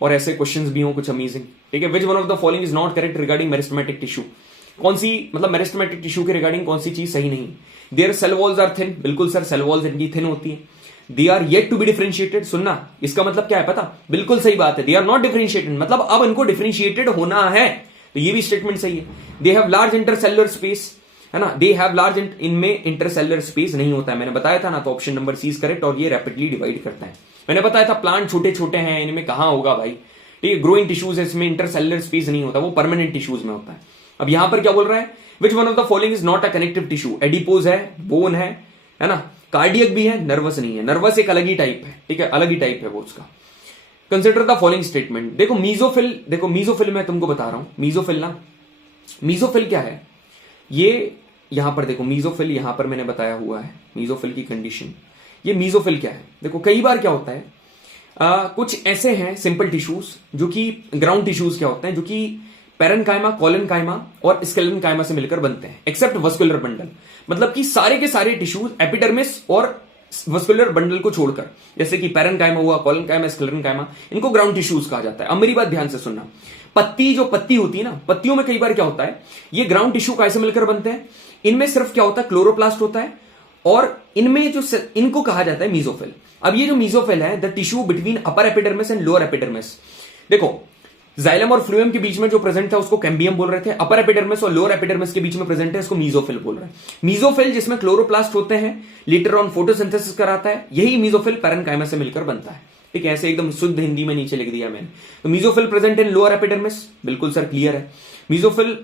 और ऐसे क्वेश्चंस भी हो कुछ अमेजिंग, ठीक है। Which one of the following is not correct regarding meristematic tissue? कौन सी, मतलब मेरिस्टेमेटिक टिश्यू के रिगार्डिंग कौन सी चीज सही नहीं? Their cell walls are thin, बिल्कुल सर सेल वॉल्स इनकी थिन होती है। They are yet to be differentiated, सुनना इसका मतलब क्या है पता, बिल्कुल सही बात है, दे आर नॉट डिफरेंशिएटेड, मतलब अब इनको डिफरेंशिएटेड होना है, तो ये भी स्टेटमेंट सही है। They have large intercellular space, है ना, दे हैव लार्ज, इनमें इंटरसेलुलर स्पेस नहीं होता है, मैंने बताया था ना, तो option number C is correct. और ये रैपिडली डिवाइड करता है, मैंने बताया था प्लांट छोटे छोटे हैं, इनमें कहां होगा भाई, ठीक है, ग्रोइंग टिश्यूज है, इसमें इंटरसेलुलर स्पेस नहीं होता, वो परमानेंट टिश्यूज में होता है। अब यहां पर क्या बोल रहा है, which one of the following is not a connective tissue? Adipose है, बोन है ना, कार्डियक भी है, नर्वस नहीं है, नर्वस एक अलग ही टाइप है, ठीक है, अलग ही टाइप है वो उसका। कंसिडर द फॉलोइंग स्टेटमेंट, देखो मीजोफिल, देखो मीजोफिल मैं तुमको बता रहा हूं, मीजोफिल ना, मीजोफिल क्या है, ये यहां पर देखो मीजोफिल, यहां पर मैंने बताया हुआ है मीजोफिल की कंडीशन। ये मीजोफिल क्या है, देखो कई बार क्या होता है, कुछ ऐसे हैं सिंपल टिश्यूज जो कि ग्राउंड टिश्यूज क्या होते हैं, जो कि पैरेनकाइमा, कॉलिनकाइमा और स्केलेनकाइमा से मिलकर बनते हैं, एक्सेप्ट वस्कुलर बंडल, मतलब कि सारे के सारे टिश्यूज एपिडर्मिस और वस्कुलर बंडल को छोड़कर, जैसे कि पैरेन्काइमा हुआ, कोलेनकाइमा, स्क्लेरेन्काइमा, इनको ग्राउंड टिश्यूज कहा जाता है। अब मेरी बात ध्यान से सुनना, जो पत्ती होती है ना, पत्तियों में कई बार क्या होता है, ये ग्राउंड टिश्यू कैसे मिलकर बनते हैं, इनमें सिर्फ क्या होता है, क्लोरोप्लास्ट होता है, और इनमें जो इनको कहा जाता है मीजोफिल। अब ये जो मीजोफिल है, the tissue between upper epidermis and lower epidermis, देखो जाइलम और फ्लूएम के बीच में जो प्रेजेंट था उसको कैम्बियम बोल रहे थे, अपर एपिडर्मिस और लोअर एपिडर्मिस के बीच में प्रेजेंट है इसको मीजोफिल बोल रहे हैं। मीजोफिल जिसमें क्लोरोप्लास्ट होते हैं, लेटर ऑन फोटोसिंथेसिस कराता है, यही मीजोफिल पैरेन्काइमा से मिलकर बनता है। ठीक है, ऐसे एकदम शुद्ध हिंदी में नीचे लिख दिया मैंने। तो mesophyll present in lower epidermis, बिल्कुल सर क्लियर है। मीजोफिल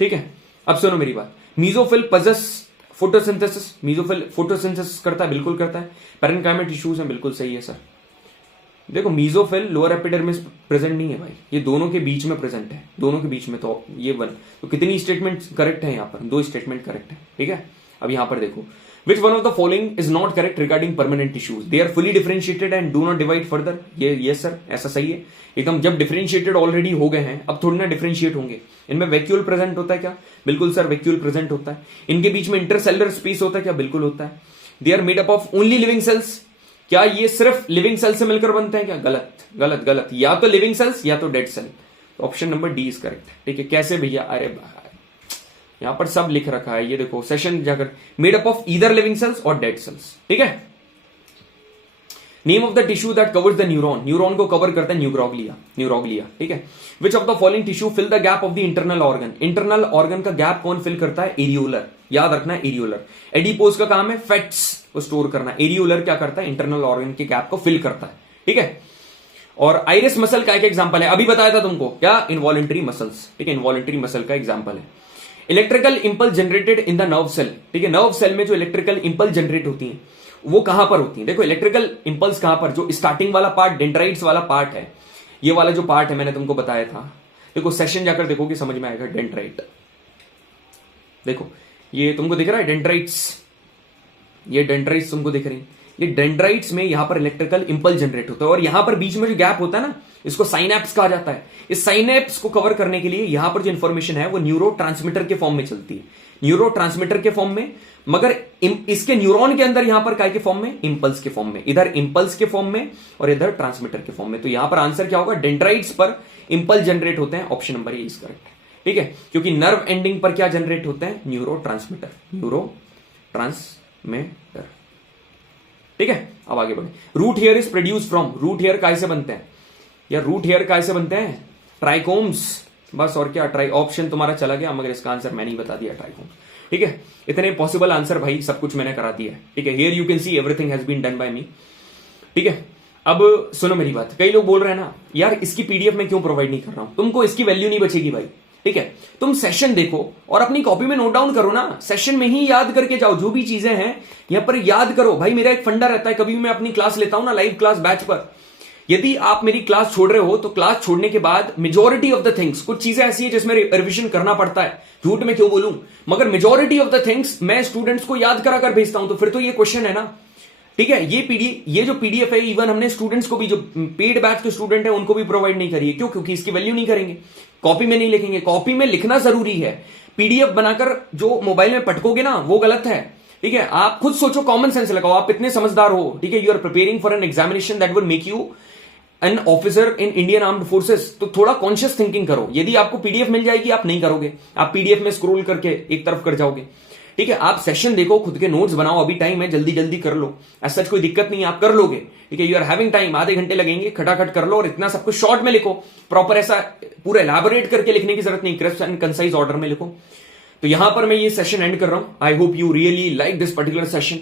ठीक है, अब सुनो मेरी बात, mesophyll possess photosynthesis, mesophyll photosynthesis करता है, बिल्कुल करता है। पैरेन्काइमा टिश्यूज है, बिल्कुल सही है सर। देखो मीजोफिल लोअर एपिडर्मिस प्रेजेंट नहीं है भाई, ये दोनों के बीच में प्रेजेंट है, दोनों के बीच में। तो ये वन, तो कितनी स्टेटमेंट करेक्ट है यहाँ पर, 2 स्टेटमेंट करेक्ट है। ठीक है, अब यहां पर देखो, which one of the following is not correct regarding permanent tissues, they are fully differentiated and do not divide further. ये सर ऐसा सही है एकदम, जब डिफरेंशिएटेड ऑलरेडी हो गए हैं अब थोड़ी ना डिफरेंशिएट होंगे। इनमें वैक्यूल प्रेजेंट होता है क्या, बिल्कुल सर वैक्यूल प्रेजेंट होता है। इनके बीच में इंटरसेलुलर स्पेस होता है क्या, बिल्कुल होता है। They are made up of only living cells, क्या ये सिर्फ लिविंग सेल से मिलकर बनते हैं क्या, गलत गलत गलत, या तो लिविंग सेल्स या तो dead cell. Option number D is correct. ठीक है, कैसे भैया, अरे यहां पर सब लिख रखा है, ये देखो सेशन जाकर, made up of either living cells और डेड सेल्स। ठीक है, name of the tissue that covers the neuron, neuron को कवर करता है न्यूरोग्लिया। ठीक है, which of the following tissue fill the gap of the internal organ, internal organ का gap कौन फिल करता है, एरियोलर, याद रखना है एरियोलर। एडिपोज का काम है फैट्स को स्टोर करना, एरियोलर क्या करता है, इंटरनल ऑर्गन के गैप को फिल करता है। ठीक है, और आइरिस मसल का एक एग्जांपल है, अभी बताया था तुमको, क्या, इनवॉलंटरी मसल्स। ठीक है, इनवॉलंटरी मसल का एग्जांपल है। Electrical impulse generated in the nerve cell, ठीक है, नर्व सेल में जो इलेक्ट्रिकल इंपल्स जनरेट होती है वो कहां पर होती है, देखो इलेक्ट्रिकल इंपल्स कहां पर, जो स्टार्टिंग वाला पार्ट डेंड्राइट्स वाला पार्ट है, ये वाला जो पार्ट है मैंने तुमको बताया था, देखो सेशन जाकर देखो कि समझ में आएगा। डेंड्राइट देखो, ये तुमको दिख रहा है डेंड्राइट्स, ये डेंड्राइट्स तुमको दिख रही है, ये डेंड्राइट्स में यहां पर इलेक्ट्रिकल इंपल्स जनरेट होता है, और यहां पर बीच में जो गैप होता है ना, इसको साइनैप्स कहा जाता है। इस साइनैप्स को कवर करने के लिए यहां पर जो इंफॉर्मेशन है वो न्यूरो ट्रांसमीटर के फॉर्म में चलती है, न्यूरो ट्रांसमीटर के फॉर्म में, मगर इसके न्यूरॉन के अंदर यहां पर काय के फॉर्म में, इंपल्स के फॉर्म में, इधर इंपल्स के फॉर्म में और इधर ट्रांसमीटर के फॉर्म में। तो यहां पर आंसर क्या होगा, डेंड्राइट्स पर इंपल्स जनरेट होते हैं, option number A is correct. ठीक है, क्योंकि नर्व एंडिंग पर क्या जनरेट होते हैं, न्यूरो ट्रांसमीटर। ठीक है, अब आगे बढ़े। Root hair is produce from, root hair कैसे बनते हैं, या रूट हेयर कैसे बनते हैं, ट्राइकोम्स, बस और क्या, ट्राई, ऑप्शन तुम्हारा चला गया, मगर इसका आंसर मैंने ही बता दिया, ट्राइकोम्स। ठीक है, इतने पॉसिबल आंसर भाई सब कुछ मैंने करा दिया है। ठीक है, here you can see everything has been done by me. ठीक है, अब सुनो मेरी बात, कई लोग बोल रहे हैं ना यार इसकी पीडीएफ में क्यों प्रोवाइड नहीं कर रहा हूं, तुमको इसकी वैल्यू नहीं बचेगी भाई। ठीक है, तुम सेशन देखो और अपनी कॉपी में नोट डाउन करो ना, सेशन में ही याद करके जाओ, जो भी चीजें हैं यहां पर याद करो। भाई मेरा एक फंडा रहता है, कभी भी मैं अपनी क्लास लेता हूं ना, लाइव क्लास बैच पर, यदि आप मेरी क्लास छोड़ रहे हो तो क्लास छोड़ने के बाद मेजॉरिटी ऑफ द थिंग्स, कुछ चीजें ऐसी है जिसमें रिविजन करना पड़ता है, झूठ में क्यों बोलूं, मगर मेजॉरिटी ऑफ द थिंग्स मैं स्टूडेंट्स को याद करा कर भेजता हूं, तो फिर तो ये क्वेश्चन है ना। ठीक है, ये जो पीडीएफ है इवन हमने स्टूडेंट्स को भी, जो पेड बैच के स्टूडेंट है उनको भी प्रोवाइड नहीं करी है, क्यों, क्योंकि इसकी वैल्यू नहीं करेंगे, कॉपी में नहीं लिखेंगे, कॉपी में लिखना जरूरी है, पीडीएफ बनाकर जो मोबाइल में पटकोगे ना वो गलत है। ठीक है, आप खुद सोचो, कॉमन सेंस लगाओ, आप इतने समझदार हो। ठीक है, you are preparing for an examination that will make you an officer in Indian armed forces, तो थोड़ा कॉन्शियस थिंकिंग करो। यदि आपको पीडीएफ मिल जाएगी आप नहीं करोगे, आप पीडीएफ में स्क्रॉल करके एक तरफ कर जाओगे। ठीक है, आप सेशन देखो, खुद के नोट्स बनाओ, अभी टाइम है, जल्दी जल्दी कर लो, ऐसा कोई दिक्कत नहीं, आप कर लोगे। ठीक है, यू आर हैविंग टाइम, आधे घंटे लगेंगे, खटाखट कर लो, और इतना सब कुछ शॉर्ट में लिखो, प्रॉपर ऐसा पूरा एलैबोरेट करके लिखने की जरूरत नहीं, क्रिस्प एंड कंसाइज ऑर्डर में लिखो। तो यहां पर मैं ये सेशन एंड कर रहा हूं। I hope you really like this particular session.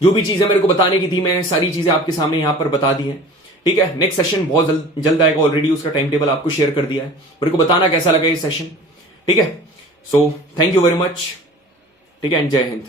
जो भी चीजें मेरे को बताने की थी मैंने सारी चीजें आपके सामने यहां पर बता दी है। ठीक है, नेक्स्ट सेशन बहुत जल्द आएगा, ऑलरेडी उसका टाइम टेबल आपको शेयर कर दिया है, मेरे को बताना कैसा लगा ये सेशन। ठीक है, so thank you very much. ठीक है, एंड जय हिंद।